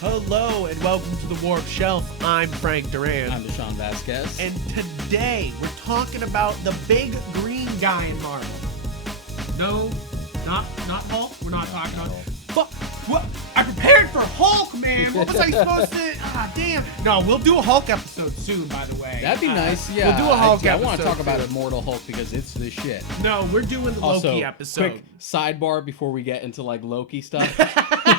Hello and welcome to the Warp Shelf. I'm Frank Duran. I'm Deshaun Vasquez. And today we're talking about the big green guy in Marvel. No, not Hulk. We're not talking about Hulk. What? I prepared for Hulk, man. What was I supposed to? Damn. No, we'll do a Hulk episode soon, by the way. That'd be nice. Yeah. We'll do a Hulk episode. I want to talk about Immortal Hulk because it's the shit. No, we're doing the Loki episode. Quick sidebar before we get into like Loki stuff.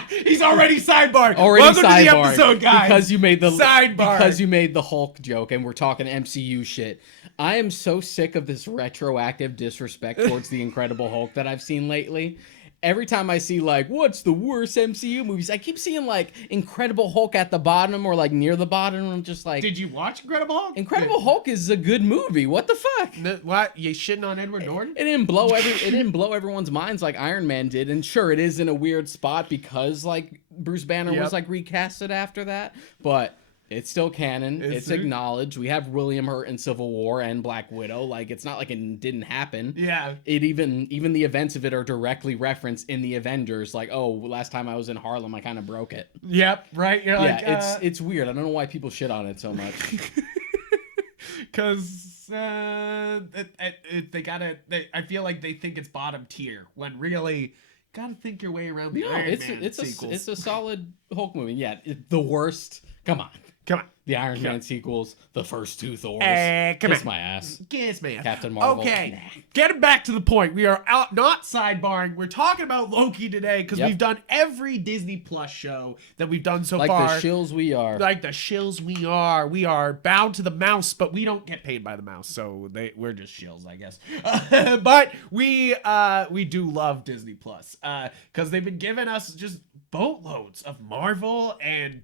He's already sidebarred. Welcome to the episode, guys. Because you made the sidebar. Because you made the Hulk joke, and we're talking MCU shit. I am so sick of this retroactive disrespect towards the Incredible Hulk that I've seen lately. Every time I see, like, what's the worst MCU movies, I keep seeing, like, Incredible Hulk at the bottom or, like, near the bottom. And I'm just like... Did you watch Incredible Hulk? Incredible Hulk is a good movie. What the fuck? What? You shitting on Edward Norton? It didn't blow everyone's minds like Iron Man did. And sure, it is in a weird spot because, like, Bruce Banner was, like, recasted after that. But... it's still canon. It's acknowledged. We have William Hurt in Civil War and Black Widow. Like, it's not like it didn't happen. Yeah. It even the events of it are directly referenced in the Avengers. Like, oh, last time I was in Harlem, I kind of broke it. Yep. Right. You're like, it's weird. I don't know why people shit on it so much. Because I feel like they think it's bottom tier when really. Gotta think your way around the Iron Man sequels. It's a solid Hulk movie. Yeah, the worst. Come on. The Iron Man sequels, the first two Thors. Kiss my ass. Kiss my ass. Captain Marvel. Okay, nah. Getting back to the point. We are out, not sidebarring. We're talking about Loki today because we've done every Disney Plus show that we've done so far. Like the shills we are. Like the shills we are. We are bound to the mouse, but we don't get paid by the mouse, so we're just shills, I guess. But we do love Disney Plus because they've been giving us just boatloads of Marvel and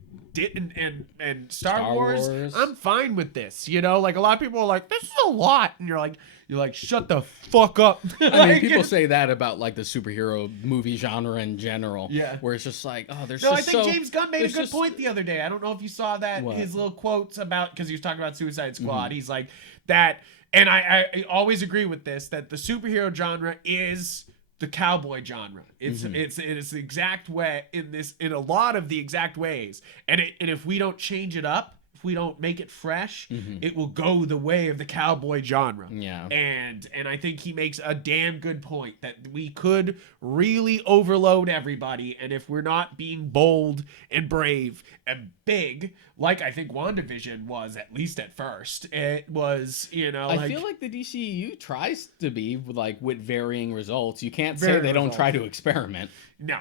Star Wars. I'm fine with this, you know. Like a lot of people are like, "This is a lot," and you're like, "Shut the fuck up." I mean, people say that about like the superhero movie genre in general. Yeah, where it's just like, oh, there's. No, I think James Gunn made a good point the other day. I don't know if you saw that his little quotes about because he was talking about Suicide Squad. He's like that, and I always agree with this that the superhero genre is the cowboy genre. It's the exact way in a lot of the exact ways. And if we don't change it up, if we don't make it fresh, it will go the way of the cowboy genre. Yeah. And I think he makes a damn good point that we could really overload everybody, and if we're not being bold and brave and big, like I think WandaVision was, at least at first, it was, you know, I feel like the DCEU tries to be like with varying results. You can't say they don't try to experiment. No,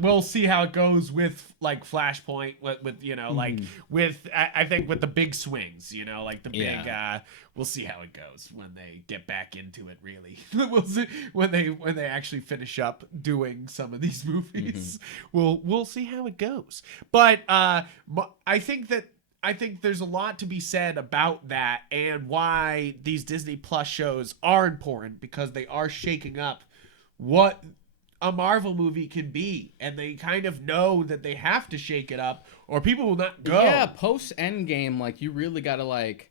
we'll see how it goes with like Flashpoint, with you know, like with I think with the big swings, you know, like the big. We'll see how it goes when they get back into it. Really, we'll see when they actually finish up doing some of these movies. We'll see how it goes. But I think there's a lot to be said about that and why these Disney Plus shows are important because they are shaking up what a Marvel movie can be, and they kind of know that they have to shake it up or people will not go. Yeah, post Endgame, like you really gotta like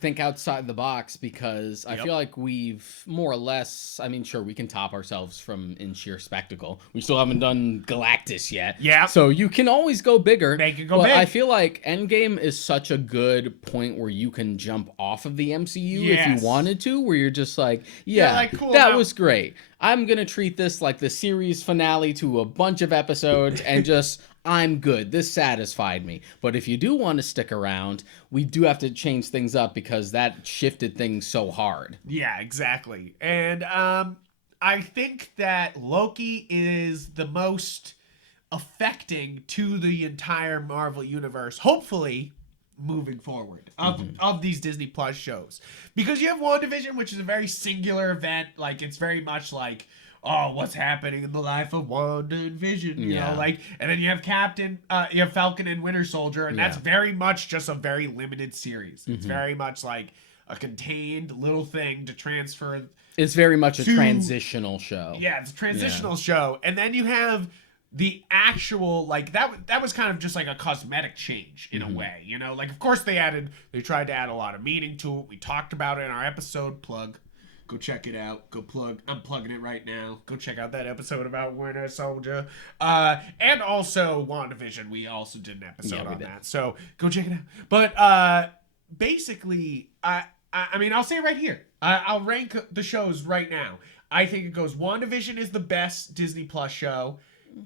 think outside the box because I feel like we've more or less, I mean, sure, we can top ourselves in sheer spectacle. We still haven't done Galactus yet. Yeah. So you can always go bigger. Make it go big. I feel like Endgame is such a good point where you can jump off of the MCU if you wanted to, where you're just like, cool, that was great. I'm going to treat this like the series finale to a bunch of episodes and just... I'm good. This satisfied me. But if you do want to stick around, we do have to change things up because that shifted things so hard. Yeah, exactly. And I think that Loki is the most affecting to the entire Marvel universe, hopefully, moving forward, of these Disney Plus shows. Because you have WandaVision, which is a very singular event. Like, it's very much like... oh, what's happening in the life of Wanda and Vision, you know, like, and then you have you have Falcon and Winter Soldier, and that's very much just a very limited series. It's very much like a contained little thing to transfer. It's very much a transitional show. Yeah, it's a transitional show. And then you have the actual, like, that was kind of just like a cosmetic change in a way, you know, like, of course they tried to add a lot of meaning to it. We talked about it in our episode plug. Go check it out. I'm plugging it right now. Go check out that episode about Winter Soldier. And also WandaVision. We also did an episode on that. So go check it out. But basically, I mean, I'll say it right here. I'll rank the shows right now. I think it goes WandaVision is the best Disney Plus show.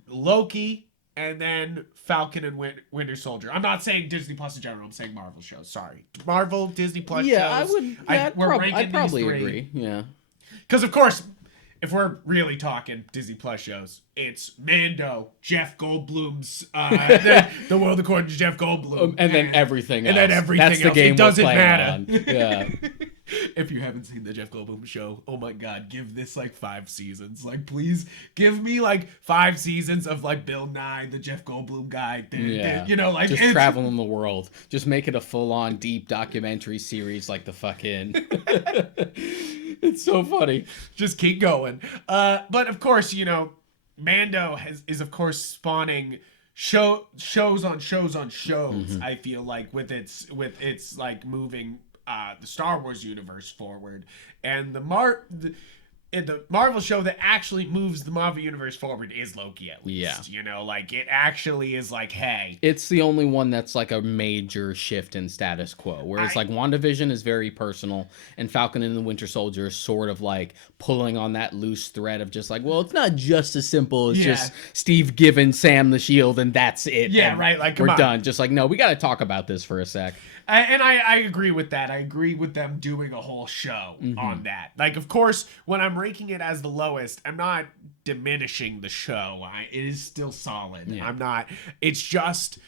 Loki, and then Falcon and Winter Soldier. I'm not saying Disney Plus in general. I'm saying Marvel shows. Sorry, Marvel, Disney Plus shows. I would. Yeah, I'd probably agree. Yeah, because of course, if we're really talking Disney Plus shows, it's Mando, Jeff Goldblum's the World According to Jeff Goldblum, and then everything else. And then everything That's else. The game it doesn't matter. On. Yeah. If you haven't seen the Jeff Goldblum show, oh my god, give this like 5 seasons. Like, please give me like 5 seasons of like Bill Nye, the Jeff Goldblum guy. You know, like just traveling the world. Just make it a full-on deep documentary series like the fucking. It's so funny. Just keep going. But of course, you know, Mando is of course spawning shows on shows on shows. Mm-hmm. I feel like with its like moving the Star Wars universe forward, and the Marvel show that actually moves the Marvel universe forward is Loki, at least. Yeah. You know, like, it actually is like, hey. It's the only one that's like a major shift in status quo. Whereas like WandaVision is very personal, and Falcon and the Winter Soldier is sort of like pulling on that loose thread of just like, well, it's not just as simple as just Steve giving Sam the shield and that's it. Yeah, right. Like, we're done. Just like, no, we got to talk about this for a sec. And I agree with that. I agree with them doing a whole show on that. Like, of course, when I'm ranking it as the lowest, I'm not diminishing the show. It is still solid. Yeah. I'm not. It's just,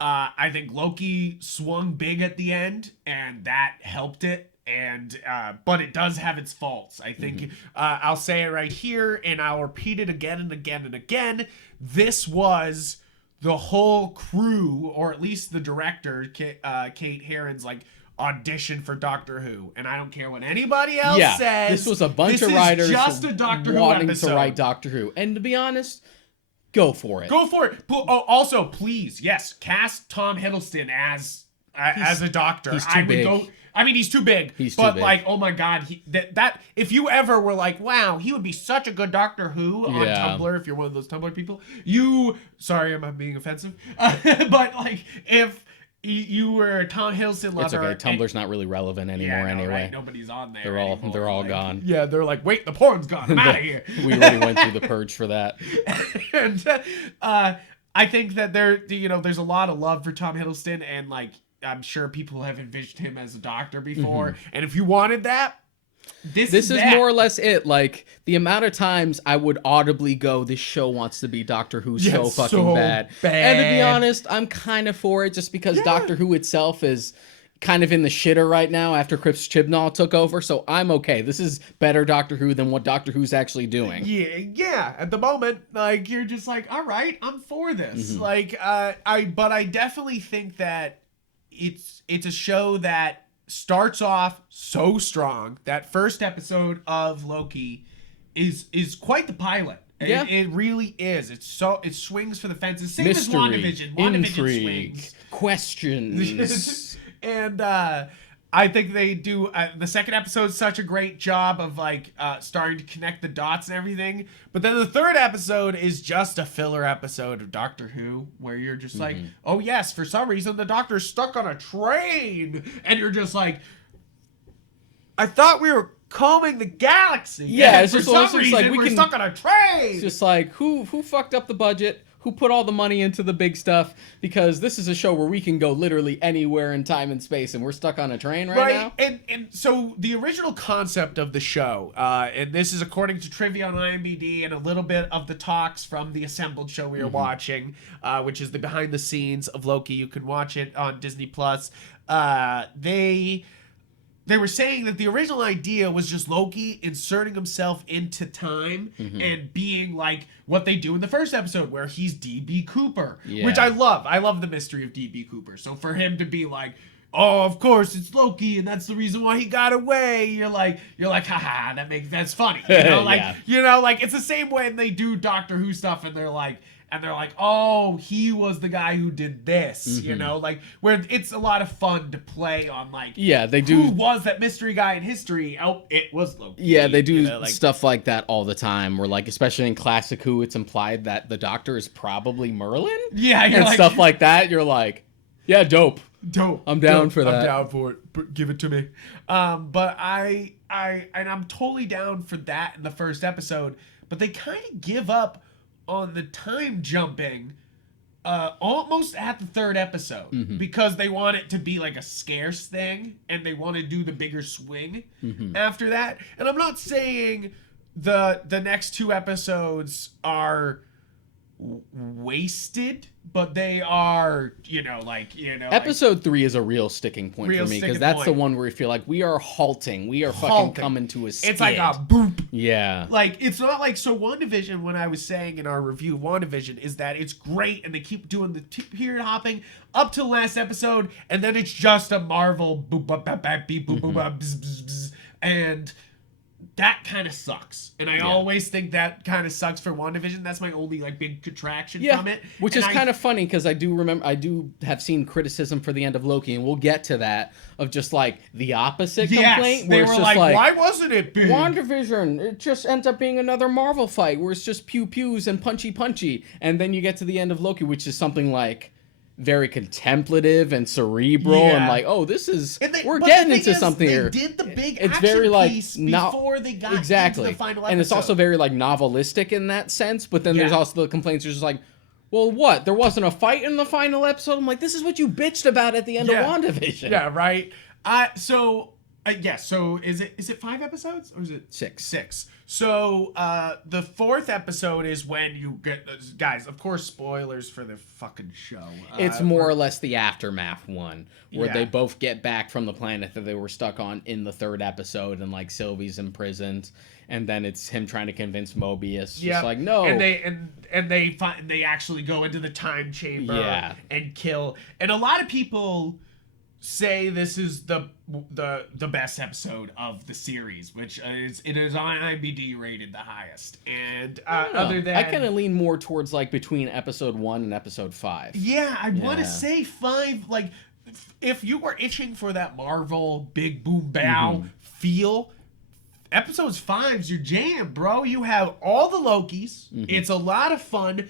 I think Loki swung big at the end, and that helped it. And but it does have its faults. I think I'll say it right here, and I'll repeat it again and again and again. This was the whole crew, or at least the director, Kate Herron's like audition for Doctor Who, and I don't care what anybody else says. This was a bunch of writers just a Doctor Who wanting episode. to write Doctor Who, and to be honest, go for it. Go for it. Also, please, yes, cast Tom Hiddleston as a doctor. He's too big. I mean, he's too big. But like, oh my god, that if you ever were like, wow, he would be such a good Doctor Who on Tumblr, if you're one of those Tumblr people. Sorry, I'm being offensive, but like, if you were a Tom Hiddleston lover, it's okay. Tumblr's not really relevant anymore anyway. Right? Nobody's on there. They're all gone. Yeah, they're like, wait, the porn's gone. I'm out of here. We already went through the purge for that. And I think that there's a lot of love for Tom Hiddleston, and like, I'm sure people have envisioned him as a doctor before. And if you wanted that, this is more or less it. Like, the amount of times I would audibly go, this show wants to be Doctor Who so fucking bad. And to be honest, I'm kind of for it, just because Doctor Who itself is kind of in the shitter right now after Chris Chibnall took over, so I'm okay. This is better Doctor Who than what Doctor Who's actually doing. Yeah. At the moment, like, you're just like, all right, I'm for this. Like, but I definitely think that it's a show that starts off so strong. That first episode of Loki is quite the pilot. Yeah. It really is. It swings for the fences. Same Mystery, as WandaVision. WandaVision swings. Questions. And I think they do the second episode such a great job of like starting to connect the dots and everything. But then the third episode is just a filler episode of Doctor Who, where you're just like, oh yes, for some reason the Doctor's stuck on a train, and you're just like, I thought we were combing the galaxy. Yeah, it's for just some reason like we're stuck on a train. It's just like, who fucked up the budget? Who put all the money into the big stuff? Because this is a show where we can go literally anywhere in time and space, and we're stuck on a train right now. And so the original concept of the show, and this is according to trivia on IMDb and a little bit of the talks from the assembled show we are watching, which is the behind the scenes of Loki. You can watch it on Disney Plus. They were saying that the original idea was just Loki inserting himself into time and being like what they do in the first episode, where he's D.B. Cooper, which I love. I love the mystery of D.B. Cooper. So for him to be like, oh, of course it's Loki, and that's the reason why he got away. You're like, haha, that's funny. You know, like, it's the same way they do Doctor Who stuff, and they're like, and they're like, oh, he was the guy who did this, you know, like where it's a lot of fun to play on, like, they do. Who was that mystery guy in history? Oh, it was Loki. Yeah, they do stuff like that all the time. Where, like, especially in Classic Who, it's implied that the Doctor is probably Merlin. Yeah, and like, stuff like that. You're like, yeah, dope. I'm down for that. I'm down for it. Give it to me. But I'm totally down for that in the first episode. But they kind of give up on the time jumping almost at the third episode because they want it to be like a scarce thing and they want to do the bigger swing after that. And I'm not saying the next 2 episodes are wasted, but they are, episode 3 is a real sticking point for me, because that's the one where you feel like we are halting, we are fucking coming to a skid. It's like a boop. Yeah, like it's not like, so WandaVision, when I was saying in our review of WandaVision, is that it's great and they keep doing the period hopping up to the last episode, and then it's just a Marvel boop bop bap bap beep boop boop bop bzz, bzz, bzz, and that kind of sucks. And I always think that kind of sucks for WandaVision. That's my only like big contraction from it. Which is kind of funny, because I do have seen criticism for the end of Loki, and we'll get to that, of just like the opposite complaint. Where they were like, why wasn't it big? WandaVision, it just ends up being another Marvel fight where it's just pew pews and punchy. And then you get to the end of Loki, which is something like very contemplative and cerebral, and like, oh, this is, we're getting into something here. They did the big it's action very like piece before they got into the final episode. And it's also very like novelistic in that sense, but then there's also the complaints are just like, well, what? There wasn't a fight in the final episode? I'm like, this is what you bitched about at the end of WandaVision. Yeah, right. So is it 5 episodes or is it 6? 6. So the 4th episode is when you get, guys, of course, spoilers for the fucking show. It's more or less the aftermath one, where they both get back from the planet that they were stuck on in the 3rd episode, and like Sylvie's imprisoned, and then it's him trying to convince Mobius, just like, no. And they actually go into the time chamber and kill. And a lot of people say this is the best episode of the series, which it is on IMDb rated the highest. And other than, I kind of lean more towards like between episode 1 and episode 5. Yeah, I want to say 5. Like, if you were itching for that Marvel big boom bow feel, episodes 5's your jam, bro. You have all the Lokis. It's a lot of fun.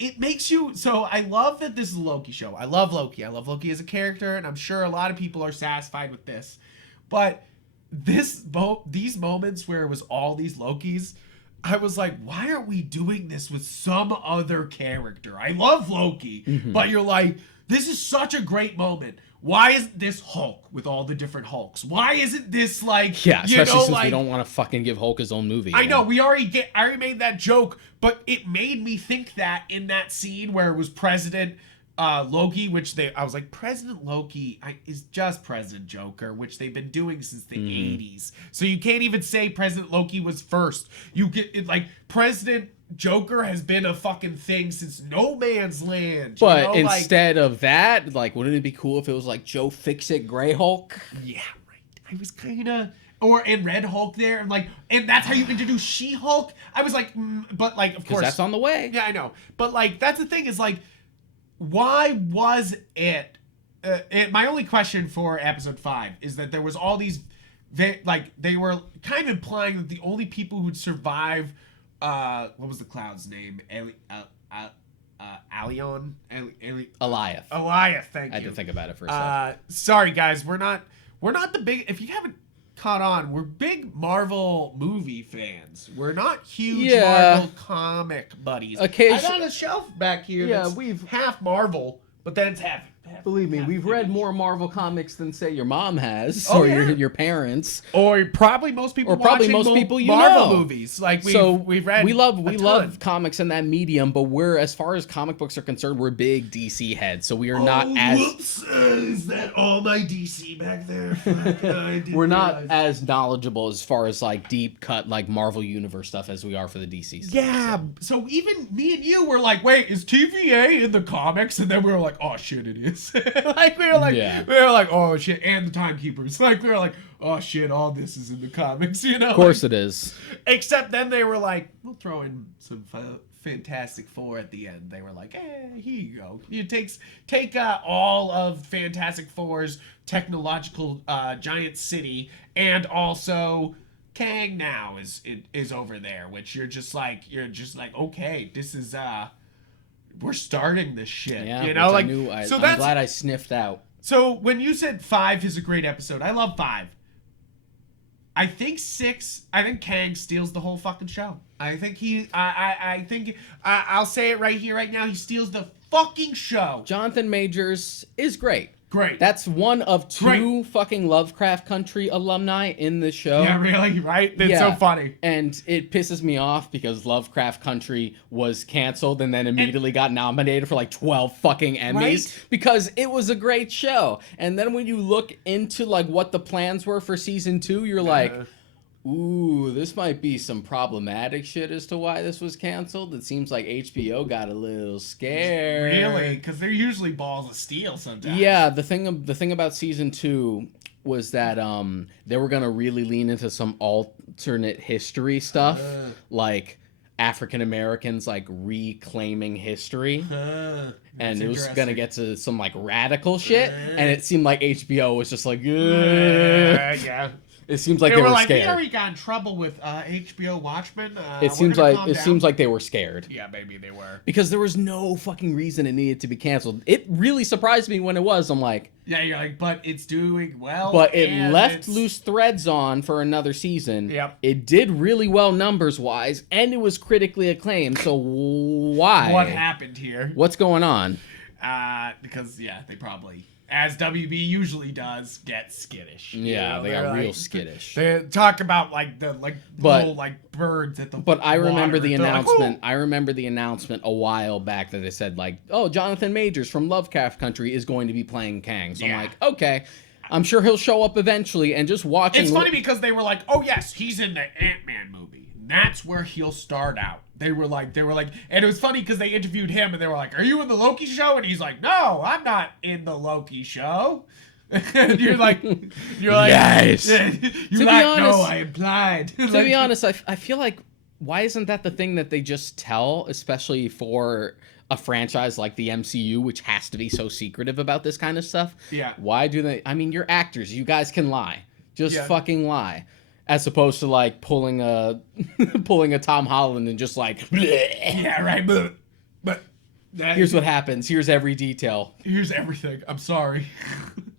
It makes you, so I love that this is a Loki show. I love Loki. I love Loki as a character, and I'm sure a lot of people are satisfied with this. But these moments where it was all these Lokis, I was like, why aren't we doing this with some other character? I love Loki, but you're like, this is such a great moment. Why isn't this Hulk with all the different Hulks? Why isn't this like, especially since we don't want to fucking give Hulk his own movie. I know, I already made that joke, but it made me think that in that scene where it was President Loki, I was like, President Loki is just President Joker, which they've been doing since the 80s. So you can't even say President Loki was first. You get it, like, President Joker has been a fucking thing since No Man's Land. But instead of that, like, wouldn't it be cool if it was like Joe Fixit Grey Hulk? Yeah, right. I was kind of, and Red Hulk there, and that's how you introduce She-Hulk. I was like, but like, of course, that's on the way. Yeah, I know. But like, that's the thing is like, why was it? My only question for episode 5 is that there was all these, they were kind of implying that the only people who'd survive. What was the cloud's name? Alion? Eliath. Eliath, thank you. I had to think about it for a second. Sorry guys, we're not the big, if you haven't caught on, we're big Marvel movie fans. We're not huge Marvel comic buddies. I got a shelf back here that's half Marvel, but then it's half. Believe me, we've read more Marvel comics than, say, your mom has, or your parents, or probably most people, you Marvel know. Movies. Like we've read. We love comics in that medium, but we're, as far as comic books are concerned, we're big DC heads, so we are not as. Whoops! Is that all my DC back there? We're not as knowledgeable as far as like deep cut like Marvel Universe stuff as we are for the DC stuff. Yeah. So even me and you were like, wait, is TVA in the comics? And then we were like, oh shit, it is. Like we were like, oh shit, and the Timekeepers. Like we were like, oh shit, all this is in the comics, you know. Of course it is. Except then they were like, we'll throw in some Fantastic Four at the end. They were like, here you go. You take all of Fantastic Four's technological giant city, and also Kang now is over there, which you're just like, okay, this is we're starting this shit. Yeah, you know, like I'm glad I sniffed out. So when you said 5 is a great episode, I love 5. I think 6. I think Kang steals the whole fucking show. I think I'll say it right here, right now. He steals the fucking show. Jonathan Majors is great. Great. That's one of 2 fucking Lovecraft Country alumni in the show. Yeah, really? Right? It's so funny. And it pisses me off because Lovecraft Country was canceled and then immediately got nominated for like 12 fucking Emmys because it was a great show. And then when you look into like what the plans were for season 2, you're like, ooh, this might be some problematic shit as to why this was canceled. It seems like HBO got a little scared. Really? Because they're usually balls of steel sometimes. Yeah, the thing about season 2 was that they were gonna really lean into some alternate history stuff, like African Americans like reclaiming history, and it was gonna get to some like radical shit, and it seemed like HBO was just like, yeah. It seems like they were scared. We already got in trouble with HBO Watchmen. It seems like they were scared. Yeah, maybe they were. Because there was no fucking reason it needed to be canceled. It really surprised me when it was. I'm like, yeah, you're like, but it's doing well. But it left loose threads on for another season. Yep. It did really well numbers wise, and it was critically acclaimed. So why? What happened here? What's going on? Because they probably, as WB usually does, get skittish. Yeah, they got real skittish. They talk about little birds at the. But I remember the announcement. I remember the announcement a while back that they said like, "Oh, Jonathan Majors from Lovecraft Country is going to be playing Kang." So I'm like, okay, I'm sure he'll show up eventually. And just watching. It's funny because they were like, "Oh yes, he's in the Ant-Man movie. That's where he'll start out." They were like, and it was funny because they interviewed him and they were like, "Are you in the Loki show?" And he's like, "No, I'm not in the Loki show." And you're like, nice. You're like, honest, no, I implied. To be honest, I feel like, why isn't that the thing that they just tell, especially for a franchise like the MCU, which has to be so secretive about this kind of stuff? Yeah. Why do they? I mean, you're actors. You guys can lie. Just fucking lie. As opposed to like pulling a Tom Holland and just like, bleh. Yeah, right. But here's what happens. Here's every detail. Here's everything. I'm sorry.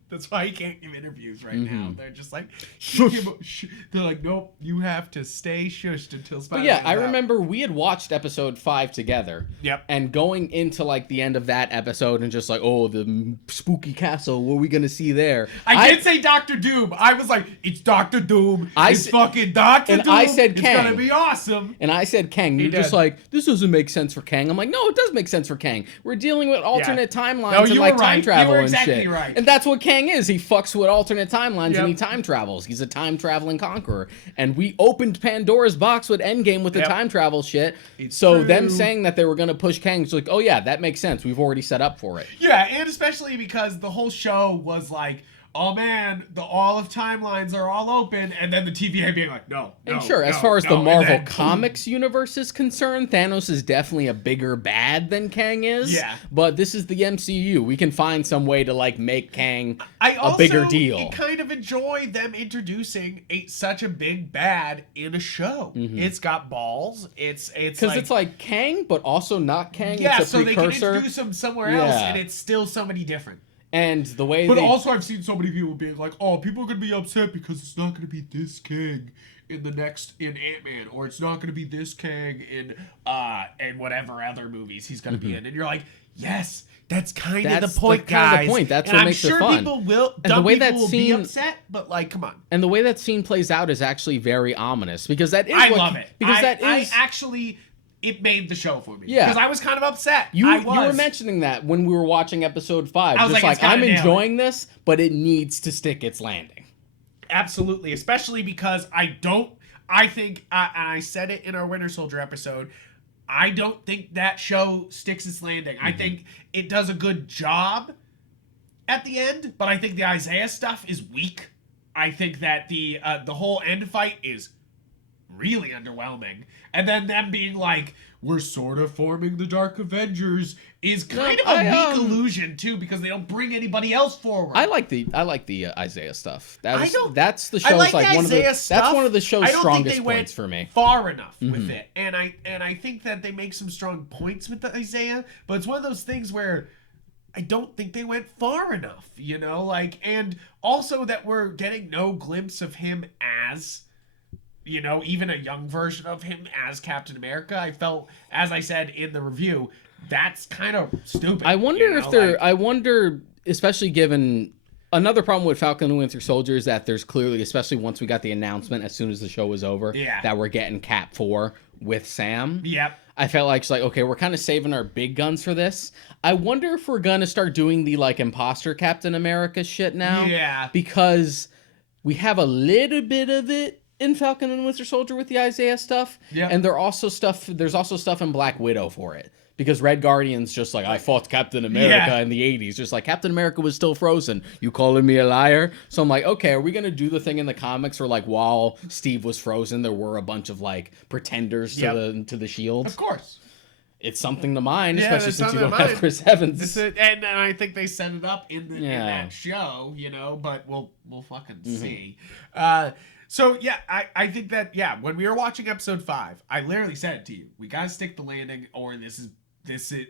That's why he can't give interviews right now. They're just like, shush. They're like, nope, you have to stay shushed until Spider-Man. But yeah, I remember we had watched episode 5 together. Yep. And going into like the end of that episode and just like, oh, the spooky castle, what are we gonna see there? I did say Doctor Doom. I was like, it's Doctor Doom. It's fucking Doctor Doom. And I said Kang. It's gonna be awesome. And I said Kang. You're just like, this doesn't make sense for Kang. I'm like, no, it does make sense for Kang. We're dealing with alternate timelines and like time travel and shit. Right. And that's what Kang is. He fucks with alternate timelines and he time travels. He's a time traveling conqueror. And we opened Pandora's box with Endgame with the time travel shit. It's true. Them saying that they were gonna push Kang, it's like, oh yeah, that makes sense. We've already set up for it. Yeah, and especially because the whole show was like, oh man, all of timelines are all open, and then the TVA being like, no. And sure, as far as the Marvel Comics universe is concerned, Thanos is definitely a bigger bad than Kang is. Yeah. But this is the MCU. We can find some way to like make Kang a bigger deal. I kind of enjoy them introducing such a big bad in a show. It's got balls. It's because it's like Kang, but also not Kang. Yeah, it's a precursor. They can introduce him somewhere else, and it's still somebody different. And the way But also I've seen so many people being like, oh, people are going to be upset because it's not going to be this Kang in Ant-Man, or it's not going to be this Kang in whatever other movies he's going to be in. And you're like, yes, that's kind of the point, guys. That's what makes it fun. I'm sure people will be upset, but like, come on. And the way that scene plays out is actually very ominous because that is I love it. Because it made the show for me. Yeah. Because I was kind of upset. You were mentioning that when we were watching episode 5. I was just like I'm enjoying this, but it needs to stick its landing. Absolutely. Especially because I think, and I said it in our Winter Soldier episode, I don't think that show sticks its landing. I think it does a good job at the end, but I think the Isaiah stuff is weak. I think that the whole end fight is really underwhelming. And then them being like, we're sort of forming the Dark Avengers is kind of a weak illusion too, because they don't bring anybody else forward. I like the Isaiah stuff. That's the show's like one of the that's one of the show's strongest points for me. Far enough with it, and I think that they make some strong points with the Isaiah, but it's one of those things where I don't think they went far enough, you know, like, and also that we're getting no glimpse of him as, you know, even a young version of him as Captain America. I felt, as I said in the review, that's kind of stupid. I wonder if I wonder, especially given another problem with Falcon and Winter Soldier is that there's clearly, especially once we got the announcement as soon as the show was over, that we're getting Cap 4 with Sam. Yep. I felt like it's like, okay, we're kind of saving our big guns for this. I wonder if we're gonna start doing the like imposter Captain America shit now. Yeah. Because we have a little bit of it in Falcon and Winter Soldier with the Isaiah stuff. Yeah. And there's also stuff in Black Widow for it. Because Red Guardian's just like, I fought Captain America in the 80s. Just like, Captain America was still frozen. You calling me a liar? So I'm like, okay, are we going to do the thing in the comics where, like, while Steve was frozen, there were a bunch of, like, pretenders to the shield? Of course. It's something to mind, especially since you don't have Chris Evans. And I think they set it up in that show, you know, but we'll fucking see. So, yeah, I think that, when we were watching episode 5, I literally said it to you. We got to stick the landing, or this is,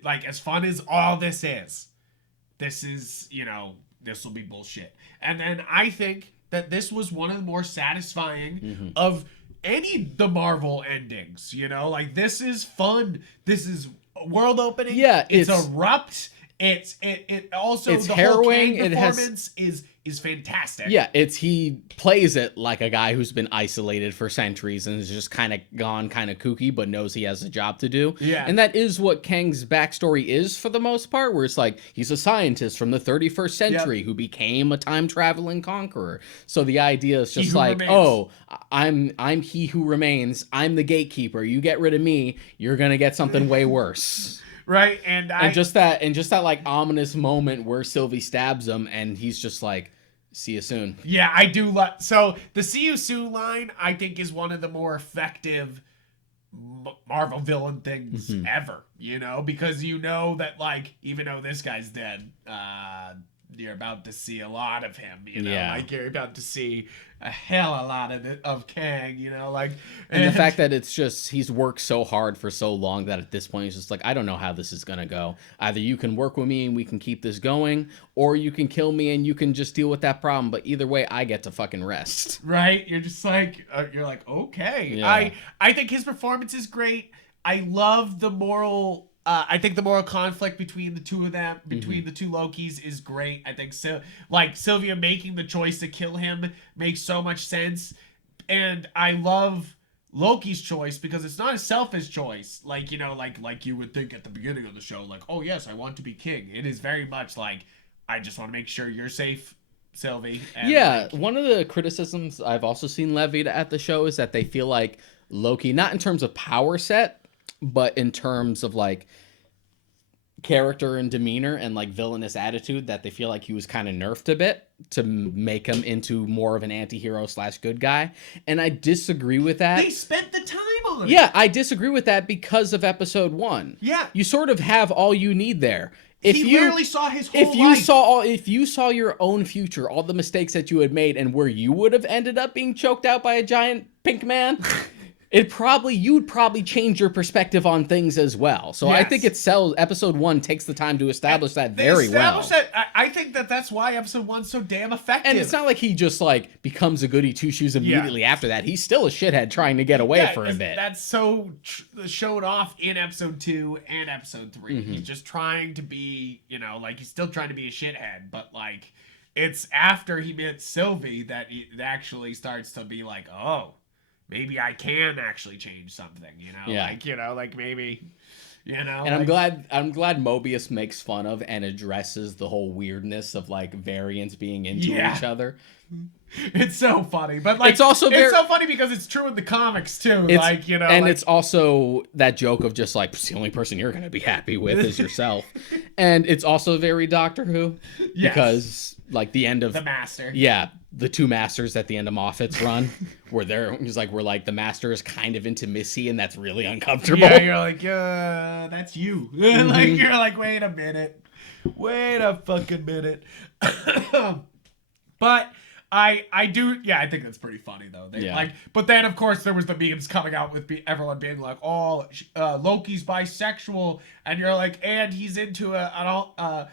like, as fun as all this is, you know, this will be bullshit. And then I think that this was one of the more satisfying of any the Marvel endings, you know? Like, this is fun. This is world opening. Yeah, it's abrupt. It also, it's the harrowing. whole Kang performance is fantastic. Yeah, he plays it like a guy who's been isolated for centuries and is just kind of gone kind of kooky, but knows he has a job to do. Yeah. And that is what Kang's backstory is for the most part, where it's like, he's a scientist from the 31st century who became a time-traveling conqueror. So the idea is just like, oh, I'm he who remains. I'm the gatekeeper. You get rid of me, you're going to get something way worse. Right, and just that like ominous moment where Sylvie stabs him, and he's just like, "See you soon." Yeah, I do. So the "See you soon" line, I think, is one of the more effective Marvel villain things ever. You know, because you know that, like, even though this guy's dead, you're about to see a lot of him. You know, like, you're about to see a hell of a lot of Kang. You know, like, and the fact that it's just he's worked so hard for so long that at this point he's just like, I don't know how this is gonna go. Either you can work with me and we can keep this going, or you can kill me and you can just deal with that problem. But either way, I get to fucking rest. Right? You're just like, okay. Yeah. I think his performance is great. I love the moral. I think the moral conflict between the two of them, between the two Lokis, is great. I think Sylvia making the choice to kill him makes so much sense, and I love Loki's choice because it's not a selfish choice, like, you know, like you would think at the beginning of the show, like, oh yes, I want to be king. It is very much like, I just want to make sure you're safe, Sylvie. And one of the criticisms I've also seen levied at the show is that they feel like Loki, not in terms of power set, but in terms of like character and demeanor and like villainous attitude, that they feel like he was kind of nerfed a bit to make him into more of an anti-hero / good guy. And I disagree with that. They spent the time on it. Yeah, I disagree with that because of episode 1. Yeah. You sort of have all you need there. He literally saw his whole life. If you saw your own future, all the mistakes that you had made, and where you would have ended up being choked out by a giant pink man, you'd probably change your perspective on things as well. So I think episode 1 takes the time to establish that very well. I think that's why episode 1's so damn effective. And it's not like he just like becomes a goody two shoes immediately after that. He's still a shithead trying to get away for a bit. That's so shown off in episode 2 and episode 3. He's just trying to be, you know, like, he's still trying to be a shithead, but like, it's after he meets Sylvie that it actually starts to be like, oh, maybe I can actually change something, you know? Yeah. Like, you know, like, maybe, you know? And like, I'm glad Mobius makes fun of and addresses the whole weirdness of, like, variants being into each other. It's so funny. But, like, it's so funny because it's true in the comics, too. Like, you know. And it's also that joke of just, like, the only person you're going to be happy with is yourself. And it's also very Doctor Who. Yes. Because, like, the end of... The Master. Yeah. the two masters at the end of Moffat's run, where we're like the master is kind of into Missy, and that's really uncomfortable. Yeah, you're like, that's you. Like you're like, wait a minute, wait a fucking minute. But I do, yeah, I think that's pretty funny though. But then of course there was the memes coming out with everyone being like, oh, Loki's bisexual, and you're like, and he's into a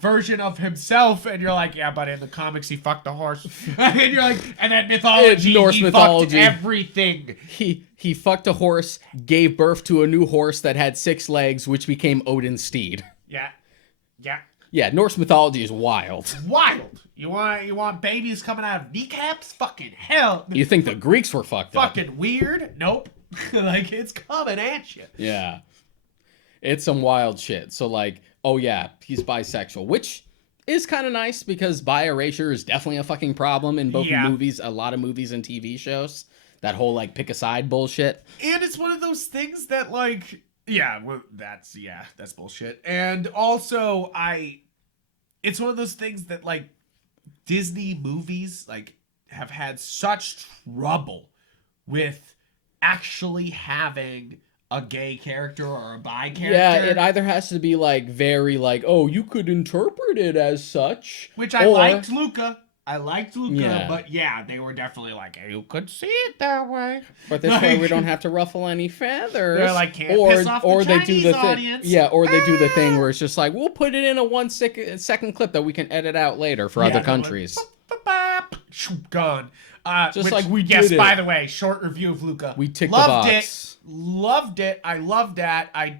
version of himself, and you're like, yeah, but in the comics he fucked a horse. And you're like, and then mythology, Norse mythology, fucked everything. He fucked a horse, gave birth to a new horse that had 6 legs, which became Odin's steed. Yeah, Norse mythology is wild. Wild. You want babies coming out of kneecaps? Fucking hell. You think the Greeks were fucked up? Fucking weird? Nope. Like, it's coming at you. Yeah. It's some wild shit. So, like, oh yeah, he's bisexual, which is kind of nice because bi erasure is definitely a fucking problem in both movies, a lot of movies and TV shows. That whole, like, pick a side bullshit. And it's one of those things that, like... Yeah, well, that's bullshit. And also, it's one of those things that, like, Disney movies, like, have had such trouble with actually having a gay character or a bi character. Yeah, it either has to be, like, very, like, oh, you could interpret it as such. Which I liked Luca. But yeah, they were definitely like, hey, you could see it that way. But this way we don't have to ruffle any feathers. They're like, can't piss off the Chinese audience. Yeah, or they do the thing where it's just like, we'll put it in a 1 second clip that we can edit out later for other countries. Like, gone. Just like we did it. By the way, short review of Luca. We ticked the box. Loved it. I loved that. I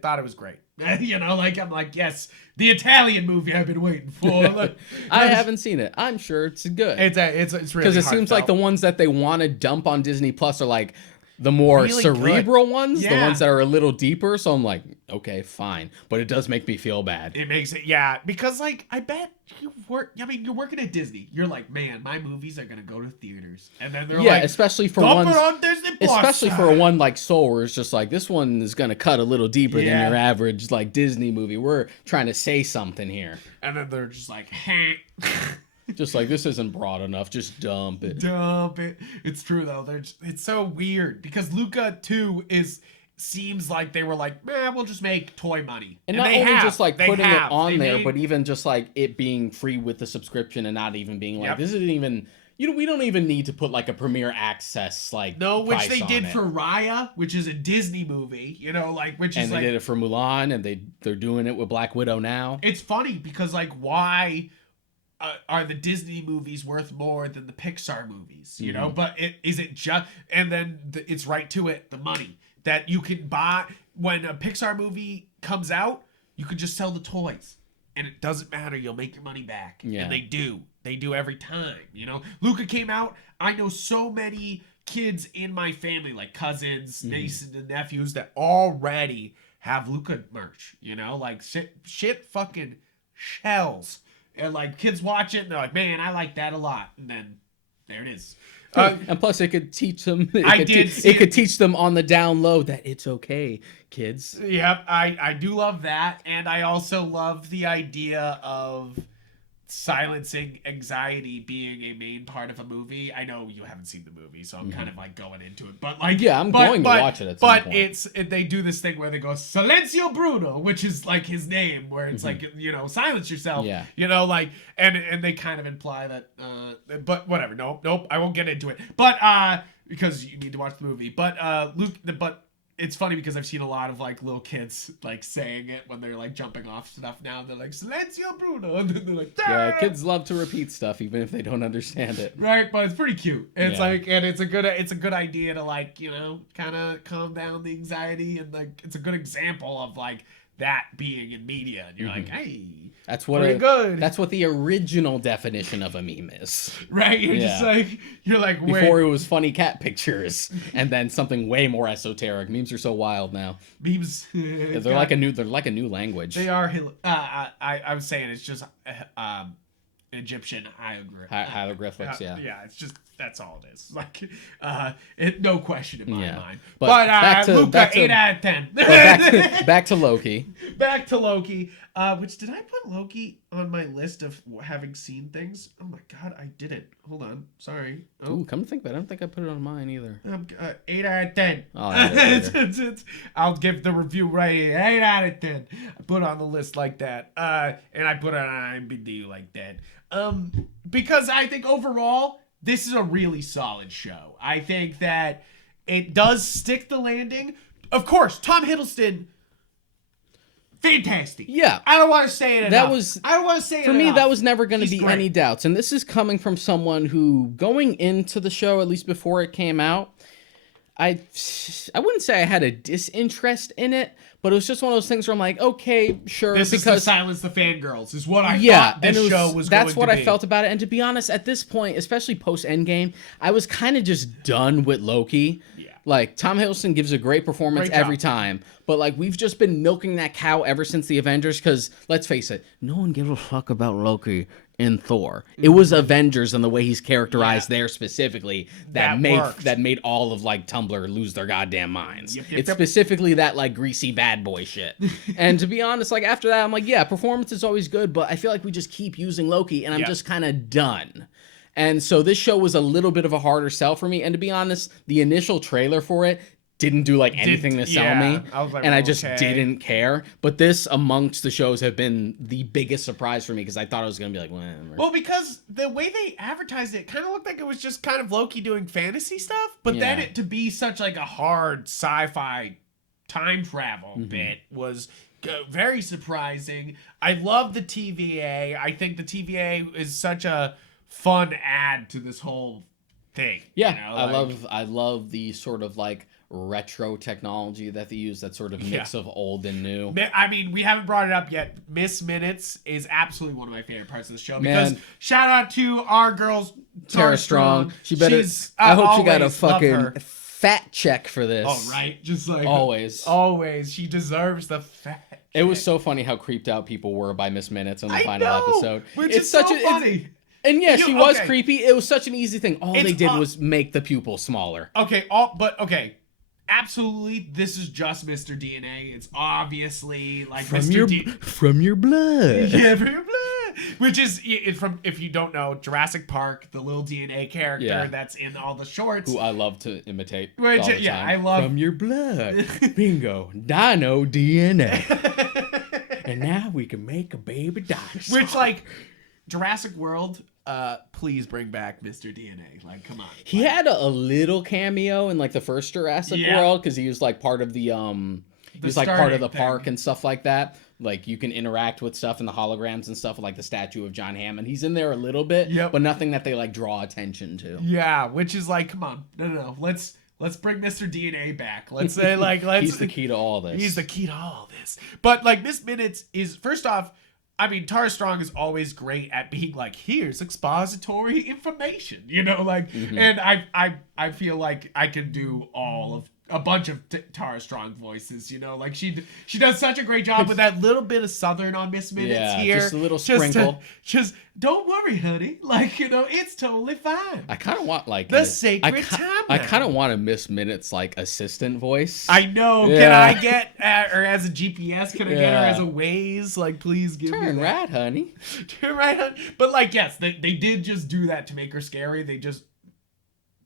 thought it was great. You know, like, I'm like, yes, the Italian movie I've been waiting for. Like, I haven't seen it. I'm sure it's good. It's really because it seems like the ones that they want to dump on Disney Plus are like the more really cerebral ones, the ones that are a little deeper. So I'm like, okay, fine, but it does make me feel bad. It makes it, because like I bet you're working at Disney. You're like, man, my movies are gonna go to theaters, and then they're like, especially for dump it on Disney Plus. Especially for a one like Soul, where it's just like this one is gonna cut a little deeper than your average like Disney movie. We're trying to say something here, and then they're just like, hey. Just like, this isn't broad enough. Just dump it. Dump it. It's true though. It's so weird because Luca 2 seems like they were like, man, we'll just make toy money. And not only just like putting it on there, but even just like it being free with the subscription and not even being like, this isn't even, we don't even need to put like a premiere access like which they did for Raya, which is a Disney movie, and they did it for Mulan, and they're doing it with Black Widow now. It's funny because like, why are the Disney movies worth more than the Pixar movies? You know, but is it just, and then it's right to it, the money that you can buy when a Pixar movie comes out, you can just sell the toys and it doesn't matter. You'll make your money back. Yeah. And they do every time, Luca came out. I know so many kids in my family, like cousins, nieces and nephews, that already have Luca merch, like shit fucking shells. And like kids watch it and they're like, man, I like that a lot. And then there it is. And plus it could teach them, it could teach them on the down low that it's okay, kids. Yep. I do love that. And I also love the idea of silencing anxiety being a main part of a movie. I know you haven't seen the movie, so I'm kind of like going into it, but like, I'm going to watch it at some point. But they do this thing where they go Silencio Bruno, which is like his name, where it's like, silence yourself, like, and they kind of imply that, but whatever. Nope. I won't get into it, but, because you need to watch the movie, but, it's funny because I've seen a lot of like little kids like saying it when they're like jumping off stuff now. They're like Silencio Bruno, and then they're like, yeah, kids love to repeat stuff even if they don't understand it. Right, but it's pretty cute. It's like, and it's a good idea to like, kind of calm down the anxiety, and like it's a good example of like that being in media, and you're like, hey, that's good. That's what the original definition of a meme is. Right? You're like, wait. Before it was funny cat pictures, and then something way more esoteric. Memes are so wild now. Memes, they're like a new language. They are. I was saying it's Egyptian hieroglyphics. Yeah, it's just that's all it is. Like, no question in my mind. But Luca, 8 out of 10. Back to Loki. Back to Loki. Which did I put Loki on my list of having seen things? Oh my god, I didn't. Hold on, sorry. Oh. Ooh, come to think of it, I don't think I put it on mine either. 8 out of 10. Oh, I'll give the review right here. 8 out of 10. I put it on the list like that. And I put it on IMDb like that. Because I think overall, this is a really solid show. I think that it does stick the landing. Of course, Tom Hiddleston, fantastic. Yeah. I don't want to say it enough. I don't want to say it enough. For me, that was never going to be any doubts. And this is coming from someone who, going into the show, at least before it came out, I wouldn't say I had a disinterest in it, but it was just one of those things where I'm like, okay, sure. This is to silence the fangirls, is what I thought this show was going to be. That's what I felt about it. And to be honest, at this point, especially post-Endgame, I was kind of just done with Loki. Yeah. Like, Tom Hiddleston gives a great performance every time, but like, we've just been milking that cow ever since the Avengers, because, let's face it, no one gives a fuck about Loki in Thor. It was Avengers and the way he's characterized there specifically that made all of like Tumblr lose their goddamn minds. It's specifically that like greasy bad boy shit. And to be honest, like after that, I'm like, yeah, performance is always good, but I feel like we just keep using Loki and I'm just kind of done. And so this show was a little bit of a harder sell for me. And to be honest, the initial trailer for it didn't do like anything to sell me, I was like, and I just didn't care. But this amongst the shows have been the biggest surprise for me, because I thought it was gonna be like, whatever. Well, because the way they advertised it kind of looked like it was just kind of Loki doing fantasy stuff, but then it to be such like a hard sci-fi time travel bit was very surprising. I love the TVA. I think the TVA is such a fun add to this whole thing. Yeah, you know, I love the sort of like retro technology that they use, that sort of mix of old and new. I mean, we haven't brought it up yet. Miss Minutes is absolutely one of my favorite parts of the show, because shout out to our girls, Tara Strong. She better. I hope she got a fucking fat check for this. Oh, right, just like always. She deserves the fat check. It was so funny how creeped out people were by Miss Minutes in the final episode. Which is so funny. And yeah, she was creepy. It was such an easy thing. All they did was make the pupil smaller. Okay. Absolutely, this is just Mr. DNA. It's obviously like from your blood. Yeah, from your blood. Which is from, if you don't know, Jurassic Park, the little DNA character that's in all the shorts. Who I love to imitate. Which, all the time. I love. From your blood. Bingo. Dino DNA. And now we can make a baby dinosaur. Which, like, Jurassic World, please bring back Mr. DNA. Like, come on. He had a little cameo in like the first Jurassic World, because he was like part of the he was like part of the park and stuff like that. Like, you can interact with stuff in the holograms and stuff, like the statue of John Hammond. He's in there a little bit, but nothing that they like draw attention to. Yeah, which is like, come on, no. Let's bring Mr. DNA back. Let's say he's the key to all this. He's the key to all this. But like, Miss Minutes is, first off, I mean, Tara Strong is always great at being like, here's expository information, you know, like, and I feel like I can do a bunch of Tara Strong voices, you know, like she does such a great job with that little bit of Southern on Miss Minutes here. Just a little sprinkle. Just don't worry, honey. Like, you know, it's totally fine. I kind of want like the sacred time. I kind of want a Miss Minutes like assistant voice. I know. Yeah. Can I get her as a GPS? Can I get her as a Waze? Like, please give me Turn right, honey. Turn right, honey. But like, yes, they did just do that to make her scary. They just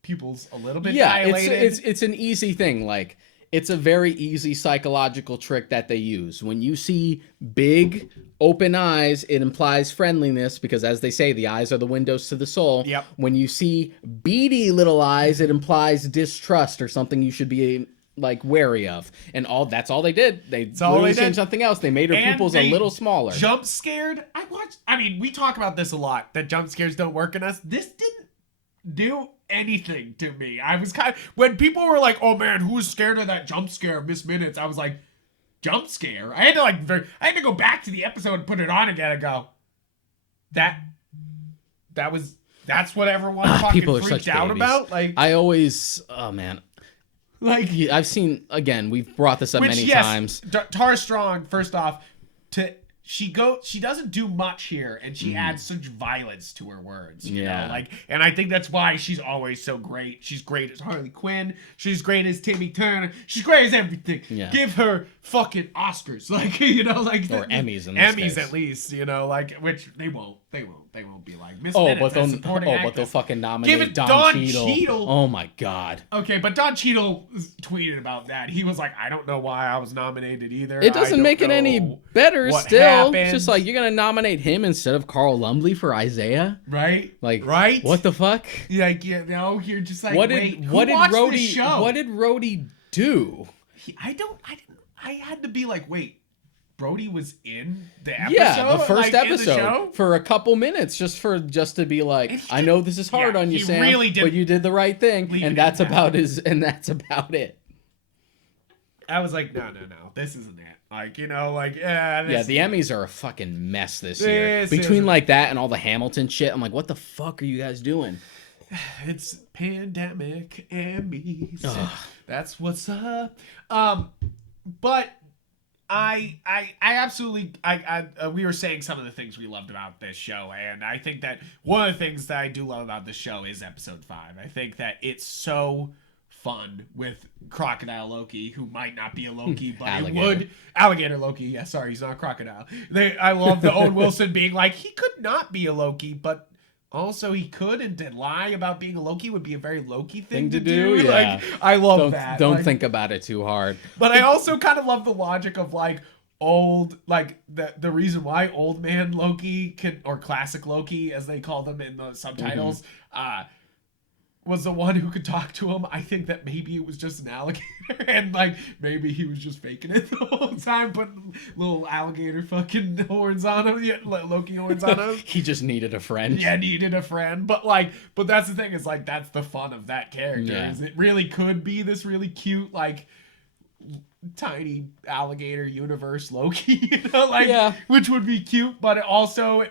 pupils a little bit dilated. It's an easy thing. Like, it's a very easy psychological trick that they use. When you see big open eyes, it implies friendliness, because as they say, the eyes are the windows to the soul. Yep. When you see beady little eyes, it implies distrust or something you should be like wary of. And that's all they did. They literally changed something else. They made her pupils a little smaller. Jump scared. I mean, we talk about this a lot, that jump scares don't work in us. This didn't do anything to me. I was kind of, when people were like, oh man, who's scared of that jump scare of Miss Minutes, I was like, jump scare? I had to go back to the episode and put it on again and go, that's what everyone fucking freaked out about. Like, I always, oh man, like, I've seen, again, we've brought this up many times. Tara Strong, first off, she doesn't do much here, and she adds such violence to her words, you know, like, and I think that's why she's always so great. She's great as Harley Quinn. She's great as Timmy Turner. She's great as everything. Yeah. Give her fucking Oscars, like, you know, like, or Emmys in this case. At least, you know, like, which they won't be like Miss but they'll fucking nominate Don Cheadle. Oh my god. Okay, but Don Cheadle tweeted about that. He was like, I don't know why I was nominated either. It doesn't make it any better still. Happened. It's just like, you're gonna nominate him instead of Carl Lumbly for Isaiah? Right? Like, right? What the fuck? Like, you know, you're just like, what did Rhodey do? I had to be like, wait, Brody was in the episode? Yeah, the first episode for a couple minutes, just to be like, I know this is hard on you, Sam, but you did the right thing, and that's about it. I was like, no, this isn't it. Like, you know, like, the Emmys are a fucking mess this year. Between like that and all the Hamilton shit, I'm like, what the fuck are you guys doing? It's pandemic Emmys. That's what's up. But I absolutely we were saying some of the things we loved about this show, and I think that one of the things that I do love about this show is episode 5. I think that it's so fun with Crocodile Loki, who might not be a Loki, but Alligator Loki. Yeah, sorry, he's not a crocodile. I love the Owen Wilson being like, he could not be a Loki, but also he could, and to lie about being a Loki would be a very Loki thing to do. Yeah. Like, I love that. Don't think about it too hard. But I also kind of love the logic of like old, like the reason why old man Loki or classic Loki, as they call them in the subtitles, was the one who could talk to him. I think that maybe it was just an alligator, and like maybe he was just faking it the whole time, putting little alligator fucking horns on him, Loki horns on him. He just needed a friend. Yeah, needed a friend. But that's the thing, is like, that's the fun of that character. Yeah. Is it really could be this really cute, like, tiny alligator universe Loki, you know, like, which would be cute, but it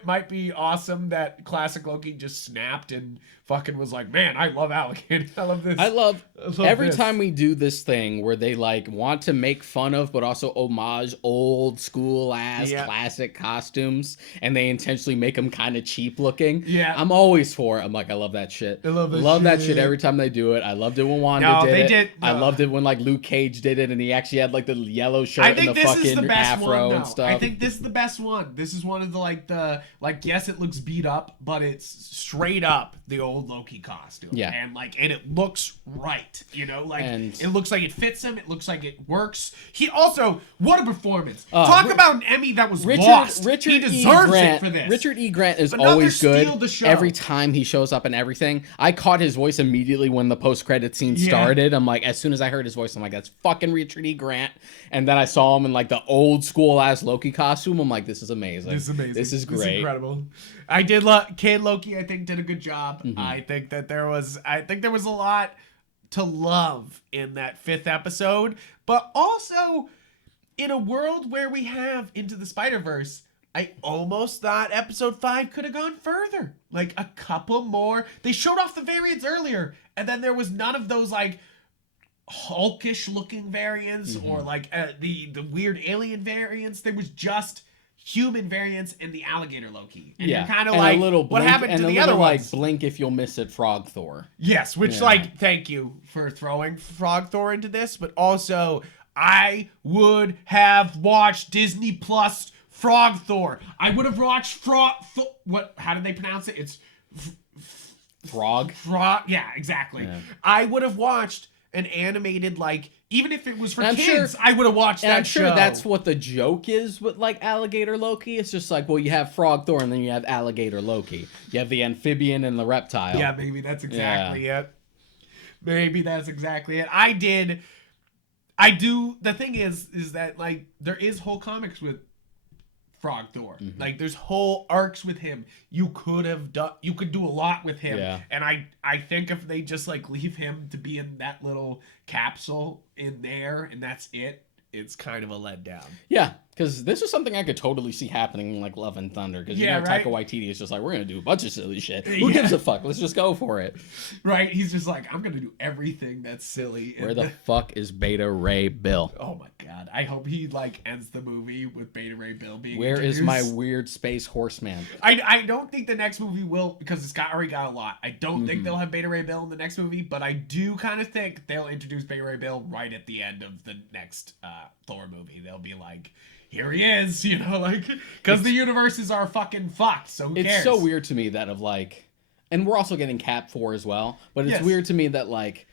might be awesome that classic Loki just snapped and fucking was like, man, I love alligator. I love this. I love every time we do this thing where they like want to make fun of but also homage old school ass classic costumes, and they intentionally make them kind of cheap looking. Yeah, I'm always for it. I'm like, I love that shit. I love that shit every time they do it. I loved it when Wanda did it. I loved it when like Luke Cage did it, and he actually had like the yellow shirt and the fucking afro and stuff. I think this is the best one. This is one of the yes, it looks beat up, but it's straight up the old Loki costume. Yeah, and it looks right. You know, like, it looks like it fits him. It looks like it works. He also, what a performance! Talk about an Emmy that was lost. He deserves it for this. Richard E. Grant is always good. Every time he shows up and everything, I caught his voice immediately when the post-credit scene started. I'm like, as soon as I heard his voice, I'm like, that's fucking Richard E. Grant. And then I saw him in like the old school ass Loki costume. I'm like, this is amazing. This is amazing. This is great. This is incredible. I did love Kid Loki. I think did a good job. I think there was a lot to love in that 5th episode, but also in a world where we have Into the Spider-Verse, I almost thought episode 5 could have gone further, like a couple more. They showed off the variants earlier, and then there was none of those like Hulkish looking variants or like the weird alien variants. There was just human variants and the alligator Loki. And you're kind of like, what happened to the other ones? Like, blink if you'll miss it, Frog Thor. Yes, which like, thank you for throwing Frog Thor into this, but also I would have watched Disney Plus Frog Thor. I would have watched how did they pronounce it? It's Frog? Yeah, exactly. Yeah. I would have watched an animated, like, even if it was for kids, I would have watched that show. I'm sure that's what the joke is with, like, Alligator Loki. It's just like, well, you have Frog Thor, and then you have Alligator Loki. You have the amphibian and the reptile. Yeah, maybe that's exactly it. Maybe that's exactly it. The thing is that, like, there is whole comics with Frog Thor. Like, there's whole arcs with him. You could do a lot with him. Yeah. And I think if they just like leave him to be in that little capsule in there and that's it, it's kind of a letdown. Yeah, Because this is something I could totally see happening in like Love and Thunder. Because Taika Waititi is just like, we're going to do a bunch of silly shit. Who gives a fuck? Let's just go for it. Right? He's just like, I'm going to do everything that's silly. Where the fuck is Beta Ray Bill? Oh my god. I hope he like ends the movie with Beta Ray Bill being Where introduced. is my weird space horseman? I don't think the next movie will, because it's already got a lot. I don't think they'll have Beta Ray Bill in the next movie, but I do kind of think they'll introduce Beta Ray Bill right at the end of the next Thor movie. They'll be like, here he is, like, because the universes are fucking fucked, so who cares? It's so weird to me that and we're also getting Cap 4 as well, but it's weird to me that, like,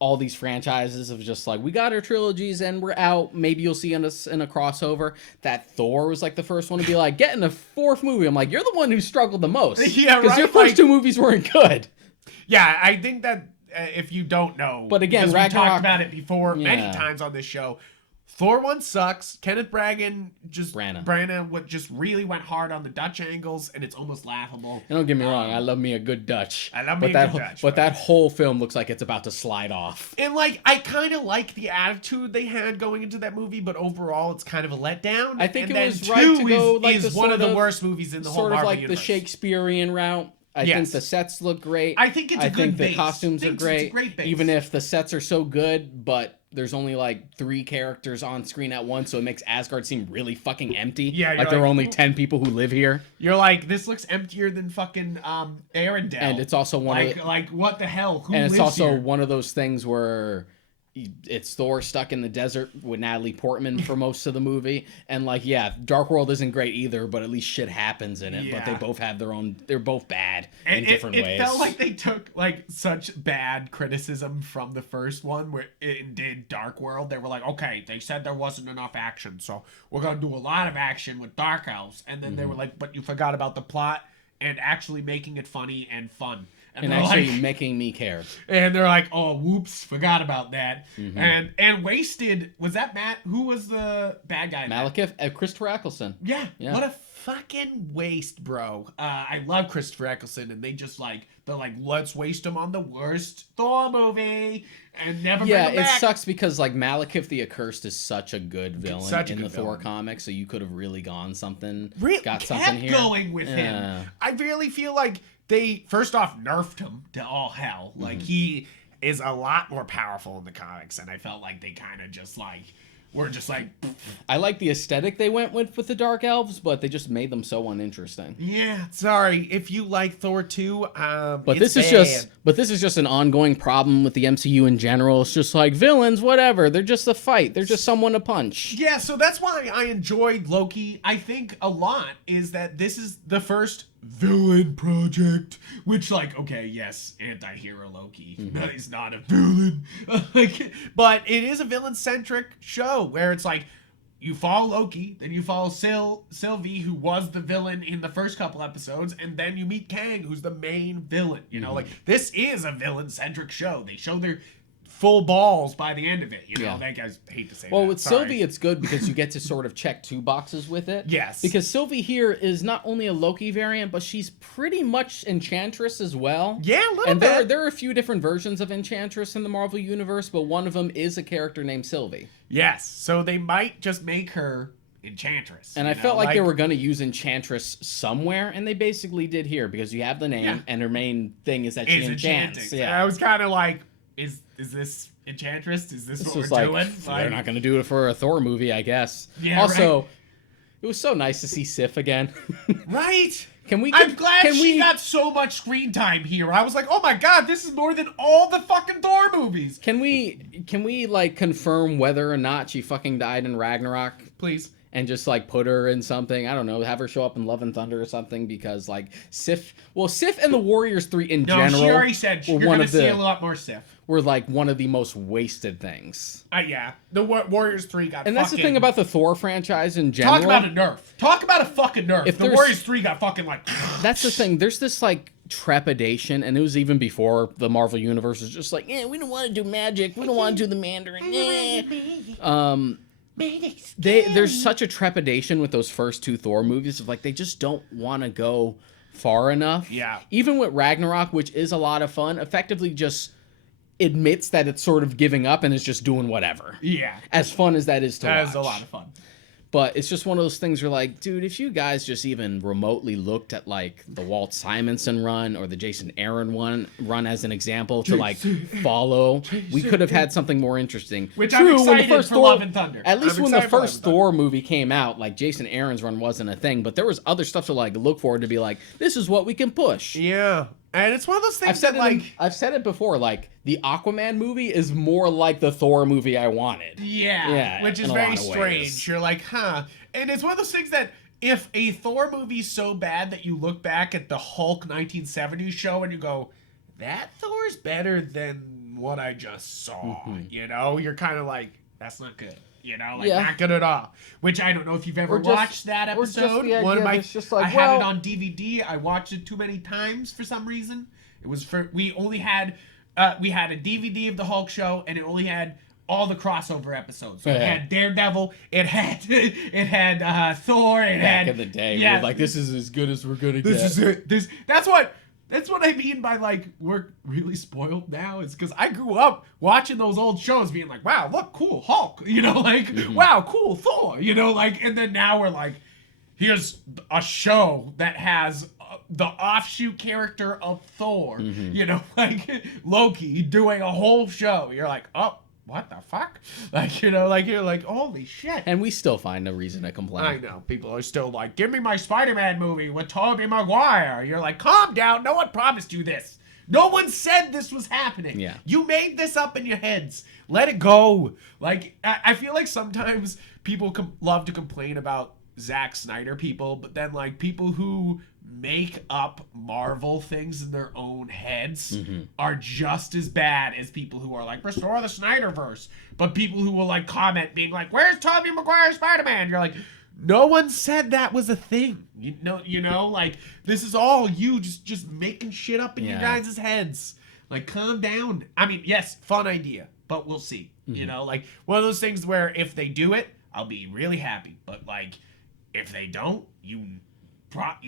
all these franchises of just like, we got our trilogies and we're out, maybe you'll see us in a crossover. That Thor was like the first one to be like, get in a fourth movie. I'm like, you're the one who struggled the most. Yeah, because your first two movies weren't good. Yeah, I think that if you don't know, but again, we talked about it before many times on this show, Thor 1 sucks. Kenneth Branagh just really went hard on the Dutch angles, and it's almost laughable. And don't get me wrong, I love me a good Dutch. Dutch. But that whole film looks like it's about to slide off. And like, I kind of like the attitude they had going into that movie, but overall, it's kind of a letdown. I think it was right to go like is one of the worst movies in the whole Marvel universe. Sort of like the Shakespearean route. I think the sets look great. I think it's a good base. The costumes are great. It's a great base. Even if the sets are so good, but there's only like 3 characters on screen at once, so it makes Asgard seem really fucking empty. Yeah, like there are only 10 people who live here. You're like, this looks emptier than fucking Arendelle. And it's also like what the hell? Who and lives it's also here? One of those things where it's Thor stuck in the desert with Natalie Portman for most of the movie, and like, Dark World isn't great either, but at least shit happens in it. But they both have their own, they're both bad in different ways. It felt like they took like such bad criticism from the first one where it did Dark World. They were like, okay, they said there wasn't enough action, so we're gonna do a lot of action with Dark Elves, and then they were like, but you forgot about the plot and actually making it funny and fun. And actually like, making me care. And they're like, oh, whoops, forgot about that. And Wasted, was that Matt? Who was the bad guy? Malekith? Christopher Eccleston. Yeah, what a fucking waste, bro. I love Christopher Eccleston, and they just like, they're like, let's waste him on the worst Thor movie and never bring him back. Yeah, it sucks because like Malekith the Accursed is such a good villain in the Thor comics, so you could have really gone something, got something here. Going with him. I really feel like they, first off, nerfed him to all hell. Like, he is a lot more powerful in the comics, and I felt like they kind of just, like, were just like... I like the aesthetic they went with the Dark Elves, but they just made them so uninteresting. Yeah, sorry. If you like Thor 2, but this is just an ongoing problem with the MCU in general. It's just like, villains, whatever. They're just a fight. They're just someone to punch. Yeah, so that's why I enjoyed Loki. I think a lot is that this is the first villain project, which, like, okay, yes, anti-hero Loki, but he's not a villain. But it is a villain-centric show where it's like, you follow Loki, then you follow Sylvie, who was the villain in the first couple episodes, and then you meet Kang, who's the main villain. You know, like, this is a villain-centric show. They show their full balls by the end of it. You know, that guys hate to say that. Well, with Sylvie, it's good because you get to sort of check 2 boxes with it. Yes. Because Sylvie here is not only a Loki variant, but she's pretty much Enchantress as well. Yeah, a little bit. And there are a few different versions of Enchantress in the Marvel Universe, but one of them is a character named Sylvie. Yes. So they might just make her Enchantress. And I felt like they were going to use Enchantress somewhere, and they basically did here, because you have the name, and her main thing is that she enchants. Yeah. I was kind of like, is this Enchantress? Is this what we're doing? They're not going to do it for a Thor movie, I guess. Yeah, also, it was so nice to see Sif again. Right? I'm glad she got so much screen time here. I was like, oh my god, this is more than all the fucking Thor movies. Can we like confirm whether or not she fucking died in Ragnarok? Please. And just like put her in something, I don't know, have her show up in Love and Thunder or something, because like Sif and the Warriors 3 in general. She already said you're going to see a lot more Sif. Were like one of the most wasted things. Yeah. The Warriors 3 got And that's the thing about the Thor franchise in general. Talk about a nerf. Talk about a fucking nerf. If the Warriors 3 got fucking like... That's the thing. There's this like trepidation, and it was even before the Marvel Universe was just like, we don't want to do magic. We don't want to do the Mandarin. There's such a trepidation with those first 2 Thor movies of like, they just don't want to go far enough. Yeah. Even with Ragnarok, which is a lot of fun, effectively just admits that it's sort of giving up and is just doing whatever. Yeah. As fun as that is to watch. That is a lot of fun. But it's just one of those things where, like, dude, if you guys just even remotely looked at, like, the Walt Simonson run or the Jason Aaron run as an example to, like, follow, we could have had something more interesting. Which I'm excited for Love and Thunder. At least when the first Thor movie came out, like, Jason Aaron's run wasn't a thing, but there was other stuff to, like, look forward to be like, this is what we can push. Yeah. And it's one of those things I've said it before, like, the Aquaman movie is more like the Thor movie I wanted. Yeah, which is very strange. You're like, huh. And it's one of those things that if a Thor movie's so bad that you look back at the Hulk 1970s show and you go, that Thor's better than what I just saw. You know, you're kind of like, that's not good. You know, like not good at all. Which I don't know if you've ever watched that episode. One of my, I had it on DVD. I watched it too many times for some reason. It was we had a DVD of the Hulk show, and it only had all the crossover episomes. So it had Daredevil. It had Thor. Back in the day, we were like, this is as good as we're gonna get. This is it. That's what I mean by, like, we're really spoiled now. Is because I grew up watching those old shows being like, wow, look, cool, Hulk. You know, like, wow, cool, Thor. You know, like, and then now we're like, here's a show that has the offshoot character of Thor. You know, like, Loki doing a whole show. You're like, oh, what the fuck? Like, you know, like, you're like, holy shit. And we still find a reason to complain. I know. People are still like, give me my Spider-Man movie with Tobey Maguire. You're like, calm down. No one promised you this. No one said this was happening. Yeah. You made this up in your heads. Let it go. Like, I feel like sometimes people love to complain about Zack Snyder people, but then, like, people who make up Marvel things in their own heads are just as bad as people who are like, restore the Snyderverse. But people who will, like, comment being like, where's Tobey Maguire Spider-Man? You're like, no one said that was a thing. You know, like, this is all you just making shit up in your guys' heads. Like, calm down. I mean, yes, fun idea, but we'll see. You know, like, one of those things where if they do it, I'll be really happy. But, like, if they don't, you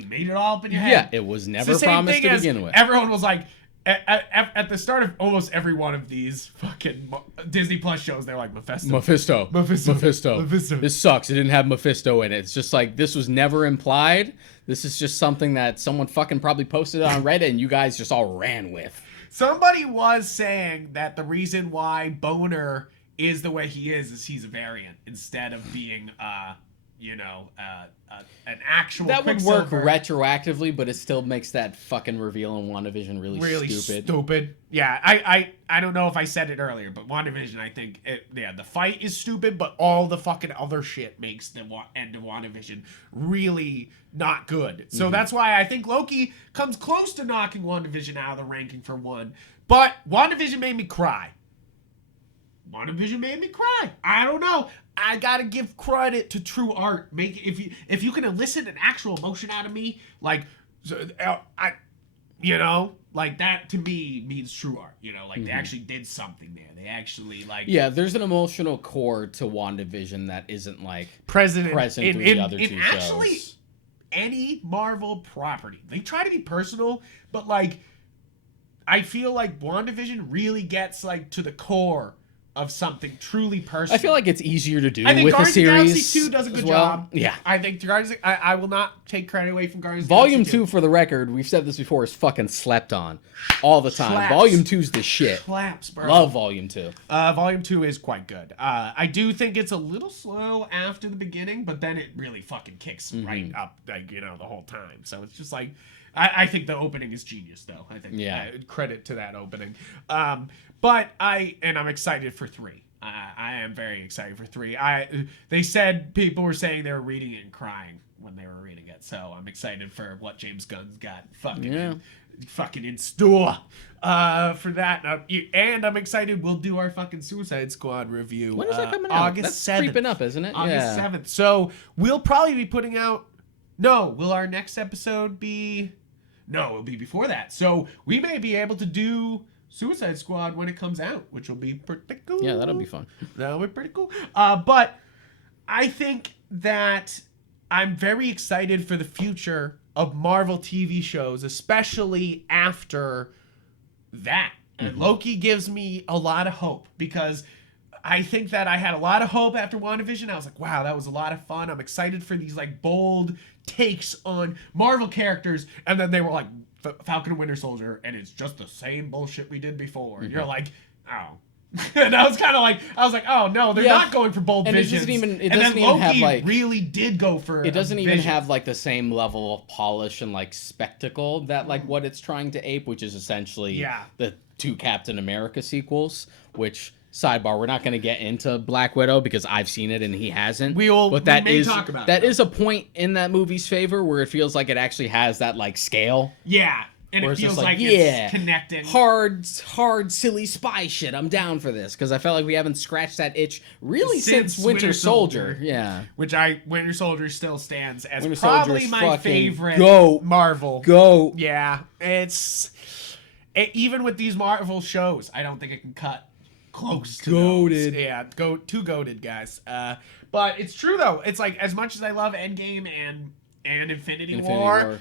made it all up in your head. Yeah, it was never promised to begin with. Everyone was like, at the start of almost every one of these fucking Disney Plus shows, they're like, Mephisto. This sucks. It didn't have Mephisto in it. It's just like, this was never implied. This is just something that someone fucking probably posted on Reddit and you guys just all ran with. Somebody was saying that the reason why Boner is the way he is he's a variant instead of being an actual that would work retroactively, but it still makes that fucking reveal in WandaVision really stupid. Yeah, I don't know if I said it earlier, but WandaVision, I think the fight is stupid, but all the fucking other shit makes the end of WandaVision really not good. So that's why I think Loki comes close to knocking WandaVision out of the ranking for one. But WandaVision made me cry. I don't know. I gotta give credit to true art. If you can elicit an actual emotion out of me, like, like, that to me means true art. You know, like, they actually did something there. They actually, like, there's an emotional core to WandaVision that isn't, like, present through the other two shows. Actually, any Marvel property, they try to be personal, but, like, I feel like WandaVision really gets, like, to the core of something truly personal. I feel like it's easier to do with a series. Galaxy 2 does a good job. Yeah. I think I will not take credit away from Guardians Volume Galaxy 2, for the record, we've said this before, is fucking slept on all the time. Slaps. Volume 2's the shit. Slaps, bro. Love Volume 2. Volume 2 is quite good. I do think it's a little slow after the beginning, but then it really fucking kicks right up, like, the whole time. So it's just like, I think the opening is genius, though. I think credit to that opening. But I'm excited for 3. I am very excited for 3. They said people were saying they were reading it and crying when they were reading it, so I'm excited for what James Gunn's got fucking in store for that. And I'm excited we'll do our fucking Suicide Squad review. When is that coming out? August That's 7th. creeping up, isn't it? August 7th. So we'll probably be putting out. No, will our next episode be? No, it'll be before that. So we may be able to do Suicide Squad when it comes out, which will be pretty cool. Yeah, that'll be fun. That'll be pretty cool. But I think that I'm very excited for the future of Marvel TV shows, especially after that. And Loki gives me a lot of hope because I think that I had a lot of hope after WandaVision. I was like, wow, that was a lot of fun. I'm excited for these like bold takes on Marvel characters. And then they were like, Falcon and Winter Soldier, and it's just the same bullshit we did before. And you're like, oh. And I was kind of like, oh no, they're not going for bold visions. It doesn't even have like really did go for. It doesn't even have like the same level of polish and like spectacle that like what it's trying to ape, which is essentially the 2 Captain America sequels. Which sidebar, we're not going to get into Black Widow because I've seen it and he hasn't. But that is a point in that movie's favor where it feels like it actually has that like scale. Yeah. And it feels like it's connecting. Hard, silly spy shit. I'm down for this because I felt like we haven't scratched that itch really since Winter Soldier. Yeah. Winter Soldier still stands as Winter probably my favorite Marvel. Yeah. Even with these Marvel shows, I don't think it can cut close to goated. Those. Yeah, too goated, guys. But it's true, though. It's like, as much as I love Endgame and Infinity War,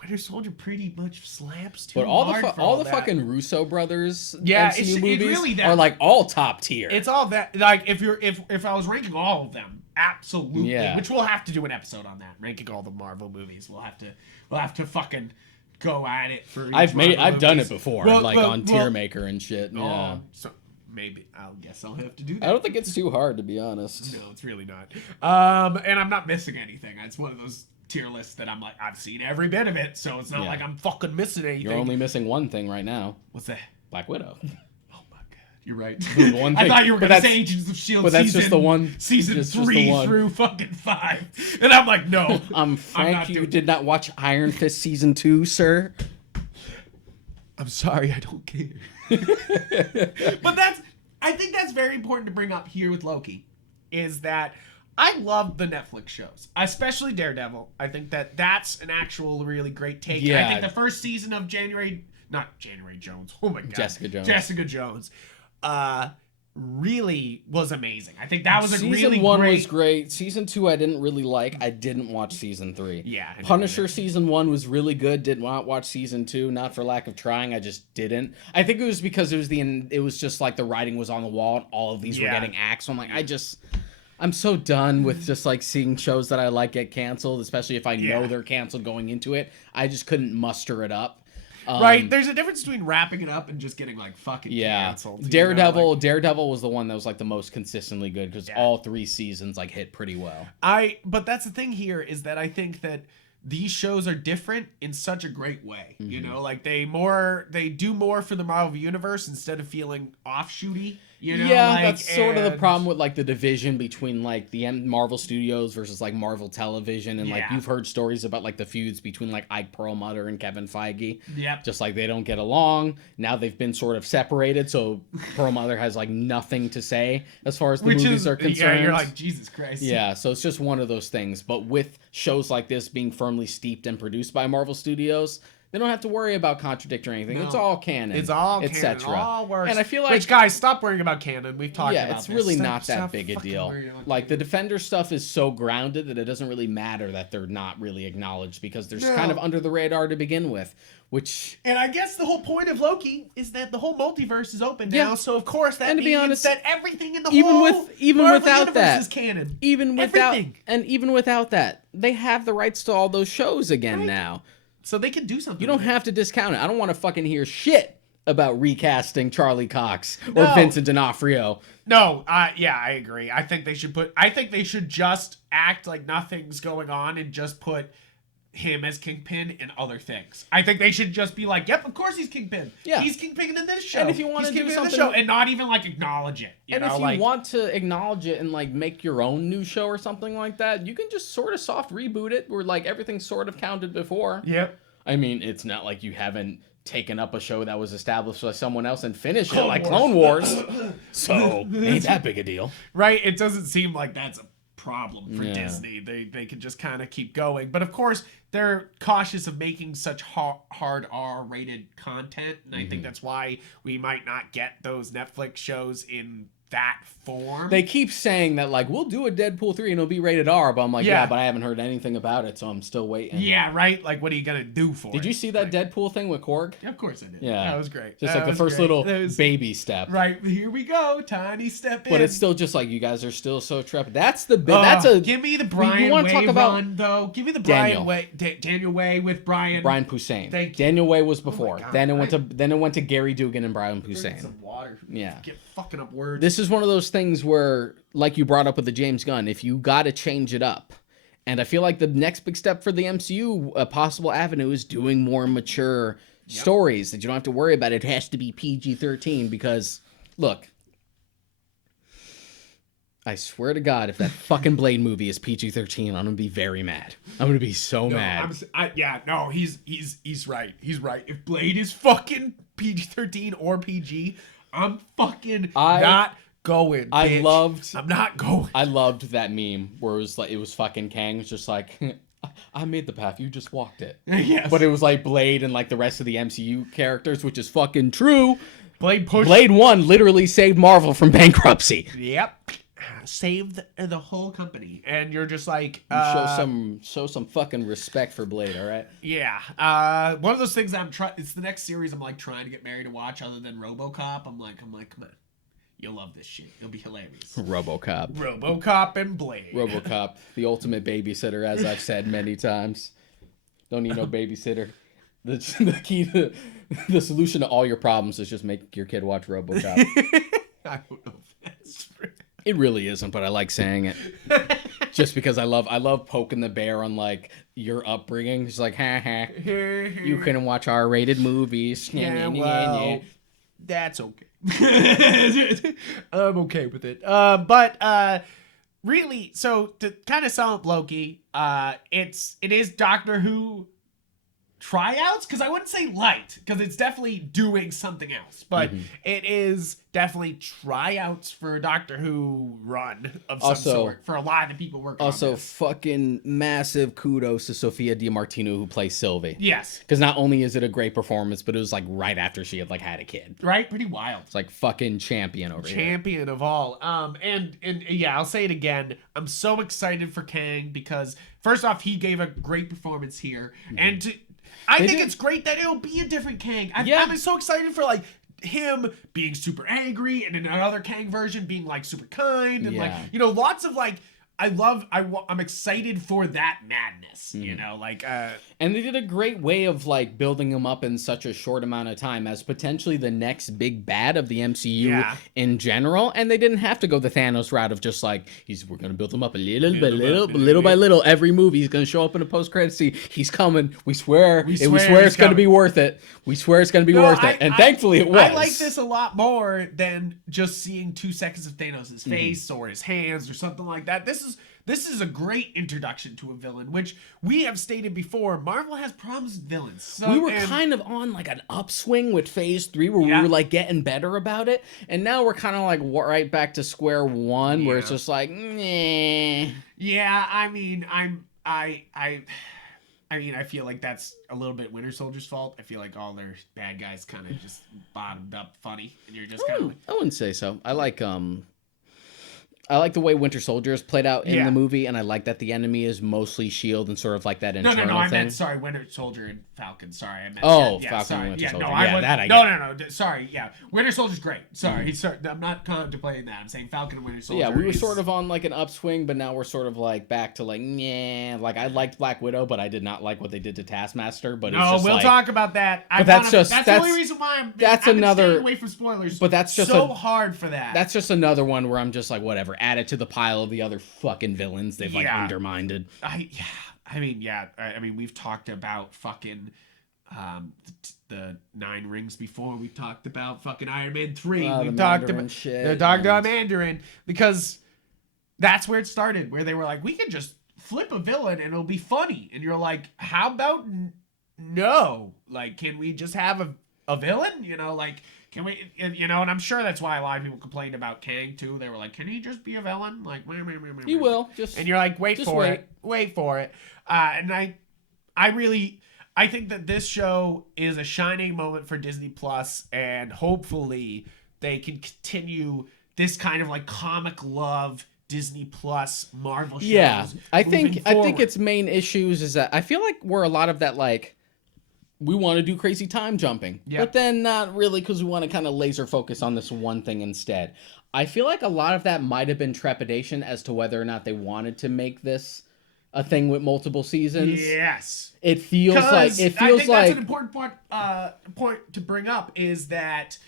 Winter Soldier pretty much slaps too hard. But all the fucking Russo brothers MCU movies really are like all top tier. It's all that, like, if I was ranking all of them, absolutely, which we'll have to do an episode on that, ranking all the Marvel movies. We'll have to fucking go at it for I've done it before, on Tier Maker and shit. Yeah. So maybe I'll have to do that. I don't think it's too hard, to be honest. No, it's really not. And I'm not missing anything. It's one of those tier lists that I'm like, I've seen every bit of it, so it's not like I'm fucking missing anything. You're only missing one thing right now. What's that? Black Widow. Oh my god, you're right. One thing. I thought you were gonna say Agents of S.H.I.E.L.D. But that's just the one. Season 3 through fucking 5. And I'm like, no. Frank, you did not watch Iron Fist Season 2, sir? I'm sorry, I don't care. But I think that's very important to bring up here with Loki, is that I love the Netflix shows, especially Daredevil. I think that's an actual really great take. Yeah. I think the first season of not January Jones. Oh my god. Jessica Jones. Really was amazing. I think that was a really great. Season 1 was great. Season 2 I didn't really like. I didn't watch Season 3. Yeah. Punisher Season 1 was really good. Did not watch Season 2, not for lack of trying. I just didn't. I think it was because it was just like the writing was on the wall and all of these were getting axed. So I'm like, I'm so done with just like seeing shows that I like get canceled, especially if I know they're canceled going into it. I just couldn't muster it up. Right, there's a difference between wrapping it up and just getting like fucking canceled. Daredevil was the one that was like the most consistently good because all 3 seasons like hit pretty well. But that's the thing here is that I think that these shows are different in such a great way. Mm-hmm. You know, like they do more for the Marvel Universe instead of feeling offshooty. You know, that's sort of the problem with like the division between like the Marvel Studios versus like Marvel Television, and like you've heard stories about like the feuds between like Ike Perlmutter and Kevin Feige. Yep. Just like they don't get along. Now they've been sort of separated, so Perlmutter has like nothing to say as far as the movies are concerned. Yeah, you're like, Jesus Christ. Yeah, so it's just one of those things. But with shows like this being firmly steeped and produced by Marvel Studios, they don't have to worry about contradicting anything. No. It's all canon. It's all canon. It all works. And I feel like... Which, guys, stop worrying about canon. We've talked about this. Yeah, it's really not that big a deal. Like, the Defender stuff is so grounded that it doesn't really matter that they're not really acknowledged because they're kind of under the radar to begin with, which... And I guess the whole point of Loki is that the whole multiverse is open now, so of course that means that everything in the whole Marvel universe is canon. Even without that, they have the rights to all those shows again now. So they can do something. You don't have to discount it. I don't want to fucking hear shit about recasting Charlie Cox or Vincent D'Onofrio. No, I agree. I think they should just act like nothing's going on and just put him as Kingpin in other things. I think they should just be like, yep, of course he's Kingpin. Yeah. He's Kingpin in this show. And if you want to do something, and not even like acknowledge it. If you want to acknowledge it and like make your own new show or something like that, you can just sort of soft reboot it where like everything's sort of counted before. Yep. I mean, it's not like you haven't taken up a show that was established by someone else and finished it like Clone Wars. So ain't that big a deal. Right. It doesn't seem like that's a problem for Disney. They can just kind of keep going. But of course, they're cautious of making such hard R-rated content. And I think that's why we might not get those Netflix shows in that form. They keep saying that, like, we'll do a Deadpool 3 and it'll be rated R, but I'm like, yeah, but I haven't heard anything about it, so I'm still waiting. Yeah, right? Like, what are you going to do for it? Did you see that Deadpool thing with Korg? Yeah, of course I did. Yeah. That was great. Just like the first little baby step. Right, here we go, tiny step in. But it's still just like, you guys are still so trepid. That's the big, that's a... Give me the Brian Way talk about run, though. Give me the Brian Way, Daniel Way with Brian. Brian Posehn. Daniel Way was before. Then it went to Gary Dugan and Brian Posehn. Some water. Yeah. Get fucking up words. This is one of those things where, like you brought up with the James Gunn, if you got to change it up. And I feel like the next big step for the MCU, a possible avenue, is doing more mature stories that you don't have to worry about. It has to be PG-13 because, look, I swear to God, if that fucking Blade movie is PG-13, I'm gonna be very mad. I'm gonna be so mad. He's right. He's right. If Blade is fucking PG-13 or PG, I'm fucking not going. Bitch. I'm not going. I loved that meme where it was fucking Kang. It's just like, I made the path, you just walked it. Yes. But it was like Blade and like the rest of the MCU characters, which is fucking true. Blade 1 literally saved Marvel from bankruptcy. Yep. Saved the whole company, and you're just like show some fucking respect for Blade, all right? Yeah. One of those things it's the next series I'm like trying to get married to watch other than RoboCop. I'm like, come on. You'll love this shit. It'll be hilarious. RoboCop and Blade. RoboCop, the ultimate babysitter, as I've said many times. Don't need no babysitter. The key to the solution to all your problems is just make your kid watch RoboCop. I don't know if that's true. It really isn't, but I like saying it. Just because I love poking the bear on like your upbringing. It's like, you couldn't watch R-rated movies. Yeah, well, that's okay. I'm okay with it. But really, so to kind of sum up Loki, it is Doctor Who tryouts, because I wouldn't say light, because it's definitely doing something else, but it is definitely tryouts for a Doctor Who run of some sort for a lot of the people working on this. Fucking massive kudos to Sophia DiMartino, who plays Sylvie. Yes. Because not only is it a great performance, but it was like right after she had like had a kid. Right? Pretty wild. It's like fucking champion over here. Champion of all. And yeah, I'll say it again. I'm so excited for Kang because first off, he gave a great performance here. And I think it's great that it'll be a different Kang. I'm so excited for like him being super angry and in another Kang version being like super kind and like, you know, lots of like, I'm excited for that madness, you know, like, and they did a great way of like building him up in such a short amount of time as potentially the next big bad of the MCU in general. And they didn't have to go the Thanos route of just like, we're going to build him up a little by little. Every movie he's going to show up in a post-credit scene. He's coming. We swear it's going to be worth it. We swear it's going to be worth it. And thankfully it was. I like this a lot more than just seeing 2 seconds of Thanos' face or his hands or something like that. This is a great introduction to a villain, which we have stated before. Marvel has problems with villains. So, we were kind of on like an upswing with Phase 3 where we were like getting better about it. And now we're kind of like right back to square one where it's just like, meh. Yeah, I mean, I feel like that's a little bit Winter Soldier's fault. I feel like all their bad guys kind of just bottomed up funny. And you're just kind of like... I wouldn't say so. I like the way Winter Soldier is played out in the movie, and I like that the enemy is mostly S.H.I.E.L.D. and sort of like that internal thing. I meant, sorry, Winter Soldier and Falcon. Sorry, I meant... Falcon and Winter Soldier. No, sorry, Winter Soldier's great. Sorry, I'm not contemplating that. I'm saying Falcon and Winter Soldier. Yeah, we were sort of on like an upswing, but now we're sort of like back to like, yeah. Like, I liked Black Widow, but I did not like what they did to Taskmaster, but it's just we'll talk about that. That's the only reason why I'm staying away from spoilers. But that's just so hard for that. That's just another one where I'm just like, whatever, add it to the pile of the other fucking villains they've like undermined. I mean, we've talked about fucking the 9 Rings before. We talked about fucking Iron Man 3. We talked about the Dr. Mandarin, because that's where it started, where they were like, we can just flip a villain and it'll be funny. And you're like, how about no? Like, can we just have a villain? You know, like, can we, you know, and I'm sure that's why a lot of people complained about Kang too. They were like, can he just be a villain? Like, he will. And you're like, wait for it. And I think that this show is a shining moment for Disney Plus, and hopefully they can continue this kind of like comic love Disney Plus Marvel shows. Yeah, I think its main issues is that I feel like we're a lot of that like we want to do crazy time jumping, but then not really because we want to kind of laser focus on this one thing instead. I feel like a lot of that might have been trepidation as to whether or not they wanted to make this a thing with multiple seasons. Yes, it feels like I think that's an important point to bring up is that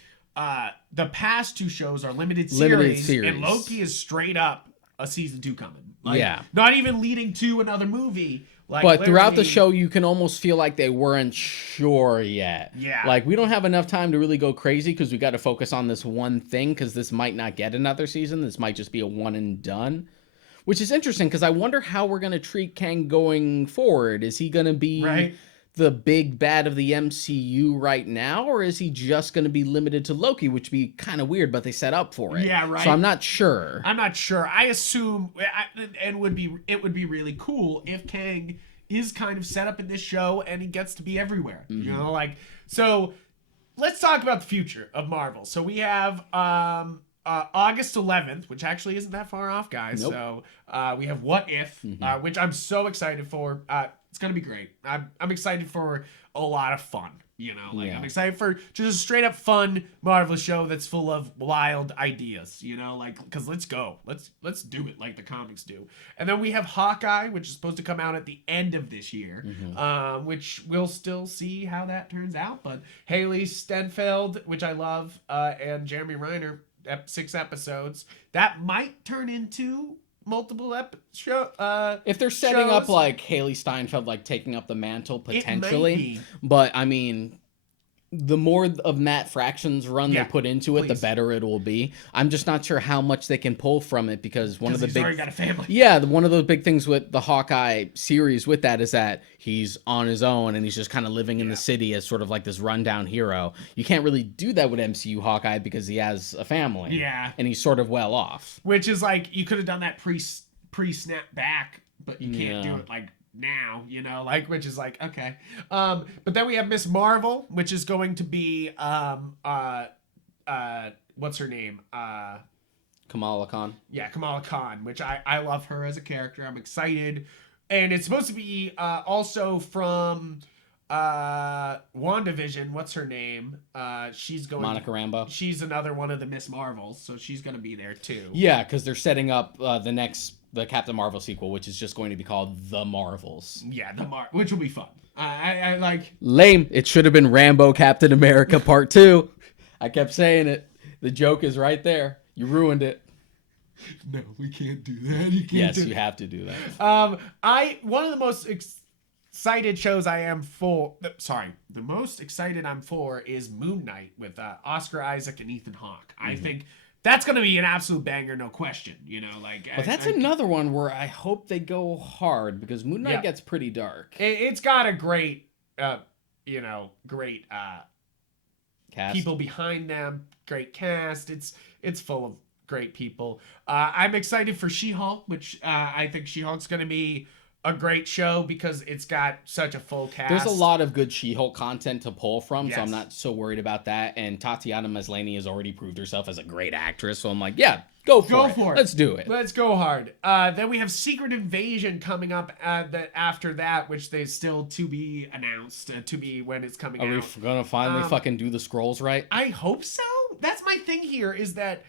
the past 2 shows are limited series, and Loki is straight up a season 2 coming. Like, not even leading to another movie. Like, but throughout the show, you can almost feel like they weren't sure yet. Yeah. Like, we don't have enough time to really go crazy because we got to focus on this one thing because this might not get another season. This might just be a one and done. Which is interesting because I wonder how we're going to treat Kang going forward. Is he going to be the big bad of the MCU right now? Or is he just going to be limited to Loki, which would be kind of weird, but they set up for it. Yeah, right. So I'm not sure. I assume it would be really cool if Kang is kind of set up in this show and he gets to be everywhere. Mm-hmm. You know, like, so let's talk about the future of Marvel. So we have August 11th, which actually isn't that far off, guys. Nope. So we have What If, which I'm so excited for. It's gonna be great. I'm excited for a lot of fun. You know, like I'm excited for just a straight up fun Marvel show that's full of wild ideas. You know, like because let's go, let's do it like the comics do. And then we have Hawkeye, which is supposed to come out at the end of this year, which we'll still see how that turns out. But Haley Steinfeld, which I love, and Jeremy Renner. 6 episodes that might turn into multiple if they're setting up like Haley Steinfeld like taking up the mantle potentially, but I mean the more of Matt Fraction's run they put into it, the better it will be. I'm just not sure how much they can pull from it because one of the big already got a family. Yeah, one of the big things with the Hawkeye series with that is that he's on his own and he's just kind of living in the city as sort of like this rundown hero. You can't really do that with MCU Hawkeye because he has a family. Yeah. And he's sort of well off. Which is like you could have done that pre-snap back, but you can't do it like now, you know, like, which is like, okay. But then we have Miss Marvel, which is going to be what's her name? Kamala Khan. Yeah, Kamala Khan, which I love her as a character. I'm excited. And it's supposed to be also from WandaVision. What's her name? She's going Monica Rambeau. She's another one of the Miss Marvels, so she's going to be there too. Yeah, because they're setting up the Captain Marvel sequel, which is just going to be called The Marvels. Yeah, which will be fun. I like... Lame. It should have been Rambo Captain America Part 2. I kept saying it. The joke is right there. You ruined it. No, we can't do that. You have to do that. One of the most excited shows I am for... Sorry. The most excited I'm for is Moon Knight with Oscar Isaac and Ethan Hawke. I think... That's going to be an absolute banger, no question. You know, like... But that's another one where I hope they go hard, because Moon Knight gets pretty dark. It's got a great, great cast. People behind them, great cast. It's full of great people. I'm excited for She-Hulk, which I think She-Hulk's going to be a great show because it's got such a full cast. There's a lot of good She-Hulk content to pull from, so I'm not so worried about that. And Tatiana Maslany has already proved herself as a great actress, so I'm like, yeah, go for it. Let's do it. Let's go hard. Then we have Secret Invasion coming up after that, which they still to be announced, to be when it's coming out. Are we gonna finally fucking do the scrolls right? I hope so. That's my thing here, is that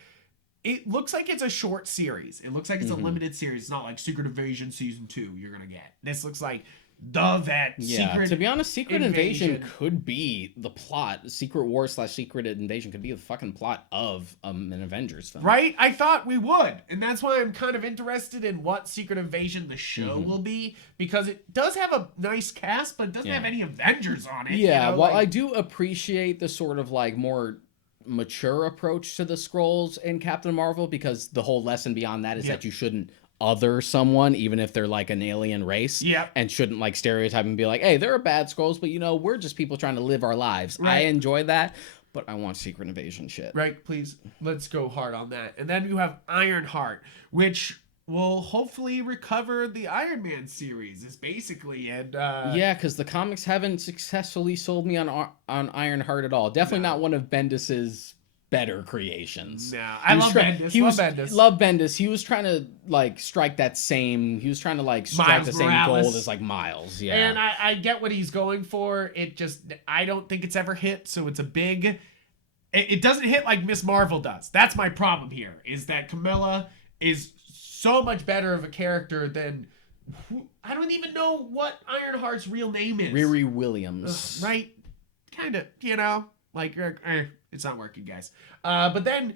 it looks like it's a short series. It looks like it's a limited series. It's not like Secret Invasion Season 2 you're going to get. This looks like the vet. Yeah, to be honest, Secret Invasion could be the plot. Secret War / Secret Invasion could be the fucking plot of an Avengers film. Right? I thought we would. And that's why I'm kind of interested in what Secret Invasion the show will be. Because it does have a nice cast, but it doesn't have any Avengers on it. Yeah, you know? Well, I do appreciate the sort of like more mature approach to the scrolls in Captain Marvel, because the whole lesson beyond that is that you shouldn't other someone even if they're like an alien race, and shouldn't like stereotype and be like, hey, they're a bad scrolls, but you know, we're just people trying to live our lives. I enjoy that, but I want Secret Invasion shit. Right, please, let's go hard on that. And then you have Ironheart, which will hopefully recover the Iron Man series, is basically, and yeah, because the comics haven't successfully sold me on Ironheart at all. Definitely not one of Bendis's better creations. No, I love Bendis. Love Bendis. He was trying to like strike that same. He was trying to like strike Miles the same Morales. gold as like Miles. Yeah, and I get what he's going for. I don't think it's ever hit. So it's a big. It doesn't hit like Miss Marvel does. That's my problem here. Is that Camilla is so much better of a character than. I don't even know what Ironheart's real name is. Riri Williams. Right? Kind of, like, it's not working, guys. But then,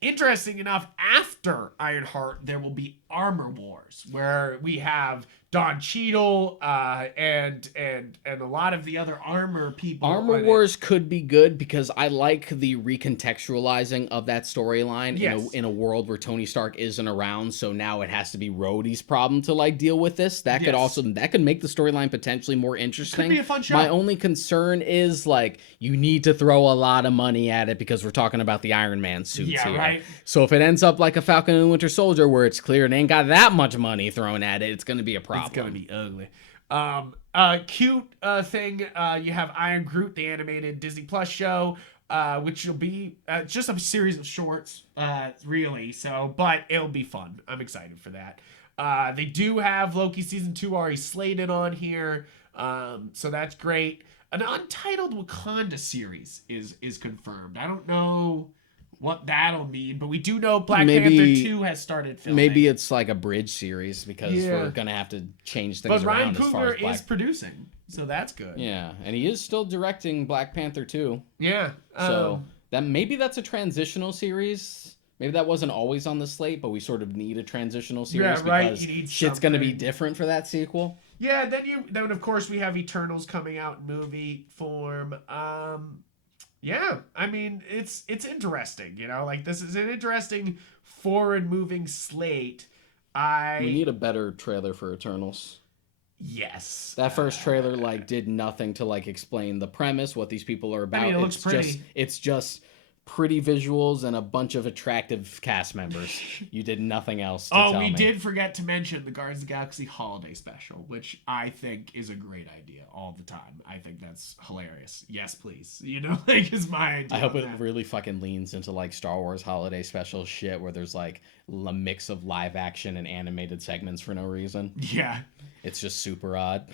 interesting enough, after Ironheart, there will be Armor Wars, where we have Don Cheadle and a lot of the other armor people. Armor Wars could be good because I like the recontextualizing of that storyline in a world where Tony Stark isn't around, so now it has to be Rhodey's problem to like deal with this. That could make the storyline potentially more interesting. Could be a fun show. My only concern is like you need to throw a lot of money at it because we're talking about the Iron Man suits here. Right. So if it ends up like a Falcon and Winter Soldier where it's clear it ain't got that much money thrown at it, it's going to be a problem. It's gonna be ugly. Cute thing. You have Iron Groot, the animated Disney Plus show, which will be just a series of shorts, really. So, but it'll be fun. I'm excited for that. They do have Loki season 2 already slated on here, so that's great. An untitled Wakanda series is confirmed. I don't know what that'll mean, but we do know Black Panther 2 has started filming. Maybe it's like a bridge series because we're gonna have to change things around. But Ryan Coogler is producing, so that's good. Yeah, and he is still directing Black Panther 2. Yeah. So that's a transitional series. Maybe that wasn't always on the slate, but we sort of need a transitional series because shit's gonna be different for that sequel. Yeah. Then of course we have Eternals coming out in movie form. Yeah, I mean, it's interesting, like this is an interesting forward-moving slate. We need a better trailer for Eternals. Yes. That first trailer, did nothing to, explain the premise, what these people are about. I mean, it looks pretty. It's just pretty visuals and a bunch of attractive cast members. You did nothing else to tell me. We did forget to mention the Guardians of the Galaxy holiday special, which I think is a great idea all the time. I think that's hilarious. Yes, please. Is my idea. I hope it really fucking leans into Star Wars holiday special shit where there's a mix of live action and animated segments for no reason. Yeah. It's just super odd.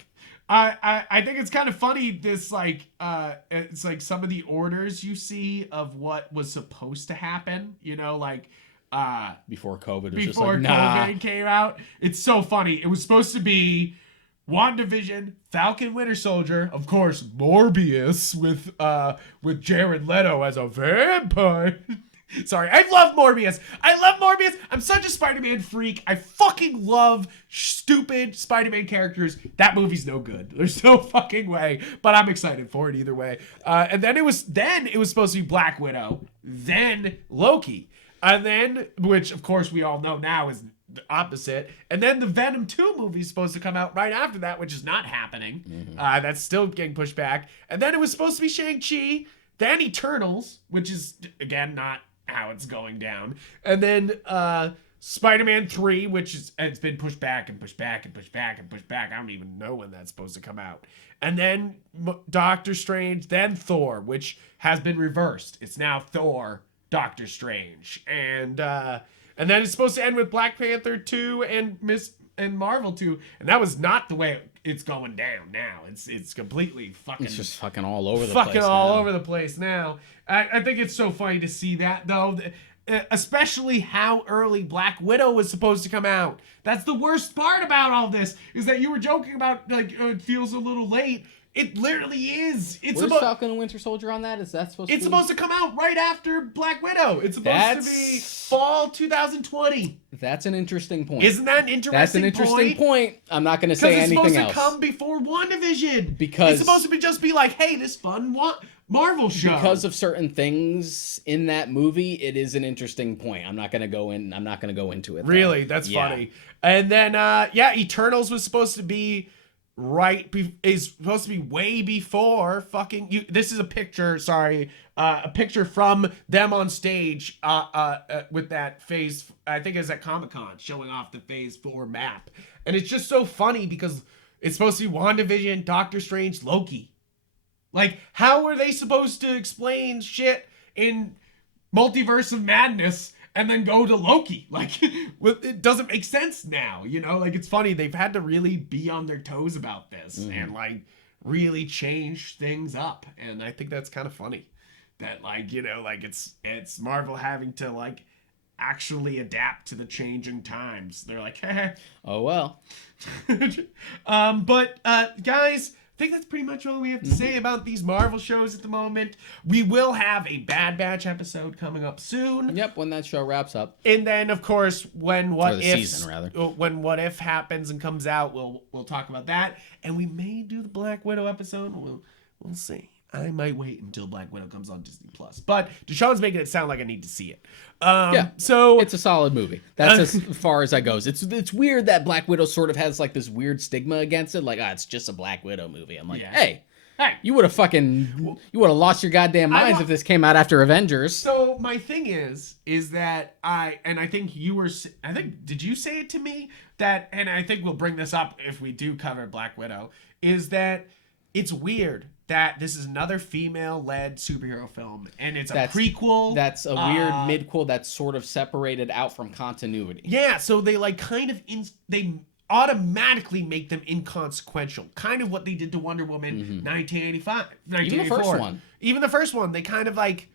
I think it's kind of funny, this it's some of the orders you see of what was supposed to happen, before COVID was COVID came out. It's so funny. It was supposed to be WandaVision, Falcon Winter Soldier, of course Morbius with Jared Leto as a vampire. Sorry, I love Morbius. I'm such a Spider-Man freak. I fucking love stupid Spider-Man characters. That movie's no good. There's no fucking way. But I'm excited for it either way. And then it was supposed to be Black Widow, then Loki, and then, which of course we all know now is the opposite. And then the Venom 2 movie is supposed to come out right after that, which is not happening. Mm-hmm. That's still getting pushed back. And then it was supposed to be Shang-Chi, then Eternals, which is again not how it's going down, and then Spider-Man 3, which it's been pushed back and pushed back and pushed back and pushed back. I don't even know when that's supposed to come out. And then Doctor Strange, then Thor, which has been reversed. It's now Thor, Doctor Strange, and then it's supposed to end with Black Panther 2 and Marvel 2, and that was not the way it's going down now. It's completely fucking. It's just fucking all over the place. Fucking all over the place now. I think it's so funny to see that though, especially how early Black Widow was supposed to come out. That's the worst part about all this, is that you were joking about it feels a little late. It literally is. Where's Falcon and Winter Soldier on that? Is that supposed to be? It's supposed to come out right after Black Widow. It's supposed to be fall 2020. That's an interesting point. Isn't that an interesting point? I'm not going to say anything else. Because it's supposed to come before WandaVision. Because it's supposed to just be hey, this fun Marvel show. Because of certain things in that movie, it is an interesting point. I'm not going to go into it. Really? That's funny. And then, Eternals was supposed to be... is supposed to be way before fucking this is a picture from them on stage with that phase, I think it's at Comic-Con, showing off the phase 4 map, and it's just so funny because it's supposed to be WandaVision, Doctor Strange, Loki. How are they supposed to explain shit in Multiverse of Madness and then go to Loki. Like, it doesn't make sense now, you know? Like, it's funny. They've had to really be on their toes about this and, like, really change things up. And I think that's kind of funny that, like, you know, like, it's Marvel having to, like, actually adapt to the changing times. They're like, oh, well. But, guys, I think that's pretty much all we have to say about these Marvel shows at the moment. We will have a Bad Batch episode coming up soon. Yep, when that show wraps up. And then, of course, when What If happens and comes out, we'll talk about that. And we may do the Black Widow episode. We'll see. I might wait until Black Widow comes on Disney Plus. But Deshaun's making it sound like I need to see it. So it's a solid movie. That's as far as that goes. It's weird that Black Widow sort of has like this weird stigma against it. Like, it's just a Black Widow movie. I'm like, hey, you would have lost your goddamn minds if this came out after Avengers. So my thing is that did you say it to me that, and I think we'll bring this up if we do cover Black Widow, is that it's weird that this is another female-led superhero film, and it's a prequel. That's a weird midquel that's sort of separated out from continuity. Yeah, so they like kind of they automatically make them inconsequential, kind of what they did to Wonder Woman 1985, 1984. Even the first one. Even the first one, they kind of like.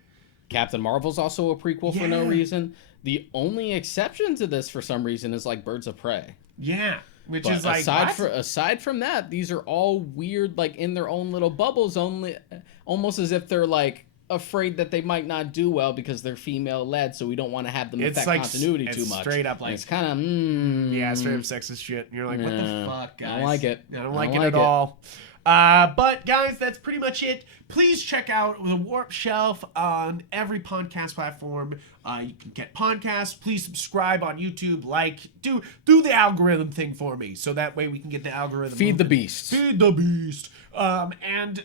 Captain Marvel's also a prequel for no reason. The only exception to this, for some reason, is like Birds of Prey. Yeah. Which but is like aside from that, these are all weird, like in their own little bubbles, almost as if they're like afraid that they might not do well because they're female led, so we don't want to have them affect continuity too much. Straight up like it's kind of straight up sexist shit. And you're like, what the fuck, guys? I don't like it. I don't like it at all. But guys, that's pretty much it. Please check out the Warp Shelf on every podcast platform. You can get podcasts. Please subscribe on YouTube. Do the algorithm thing for me, so that way we can get the algorithm. Feed the beast. Feed the beast. And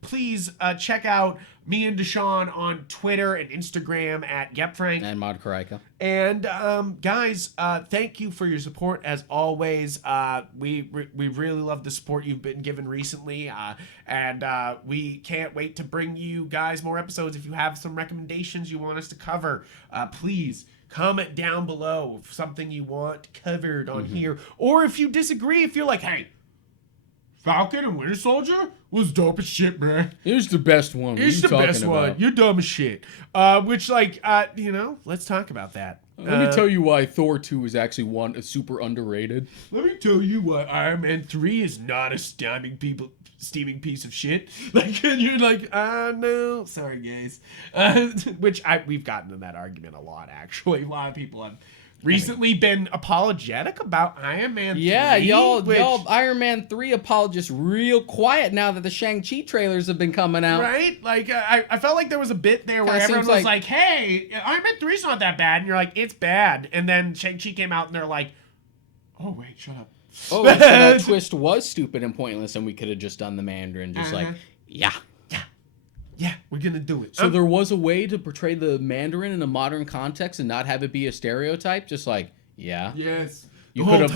please check out me and Deshaun on Twitter and Instagram at Yupfrank and Mbatha-Raw. And guys, thank you for your support as always. We really love the support you've been given recently, and we can't wait to bring you guys more episodes. If you have some recommendations you want us to cover, please comment down below if something you want covered on here, or if you disagree, if you're like, hey, Falcon and Winter Soldier was dope as shit, bruh. It's the best one. It's the best one. You're dumb as shit. Which, like, let's talk about that. Let me tell you why Thor 2 is actually super underrated. Let me tell you why Iron Man 3 is not a steaming piece of shit. Like, and you're like, no, sorry, guys. Which we've gotten in that argument a lot, actually. A lot of people have recently been apologetic about Iron Man 3. Yeah, y'all Iron Man 3 apologists real quiet now that the Shang-Chi trailers have been coming out. Right? Like, I felt like there was a bit there where everyone was like, hey, Iron Man 3's not that bad. And you're like, it's bad. And then Shang-Chi came out and they're like, oh, wait, shut up. Oh, so that twist was stupid and pointless and we could have just done the Mandarin. Just like, yeah, we're going to do it. So there was a way to portray the Mandarin in a modern context and not have it be a stereotype? Just like, Yes. You could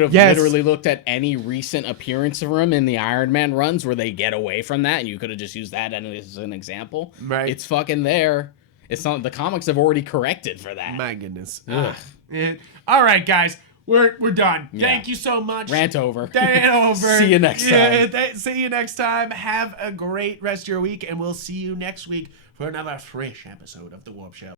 have literally looked at any recent appearance of him in the Iron Man runs where they get away from that, and you could have just used that as an example. Right. It's fucking there. It's not. The comics have already corrected for that. My goodness. All right, guys. We're done. Yeah. Thank you so much. Rant over. See you next time. See you next time. Have a great rest of your week, and we'll see you next week for another fresh episode of The Warp Show.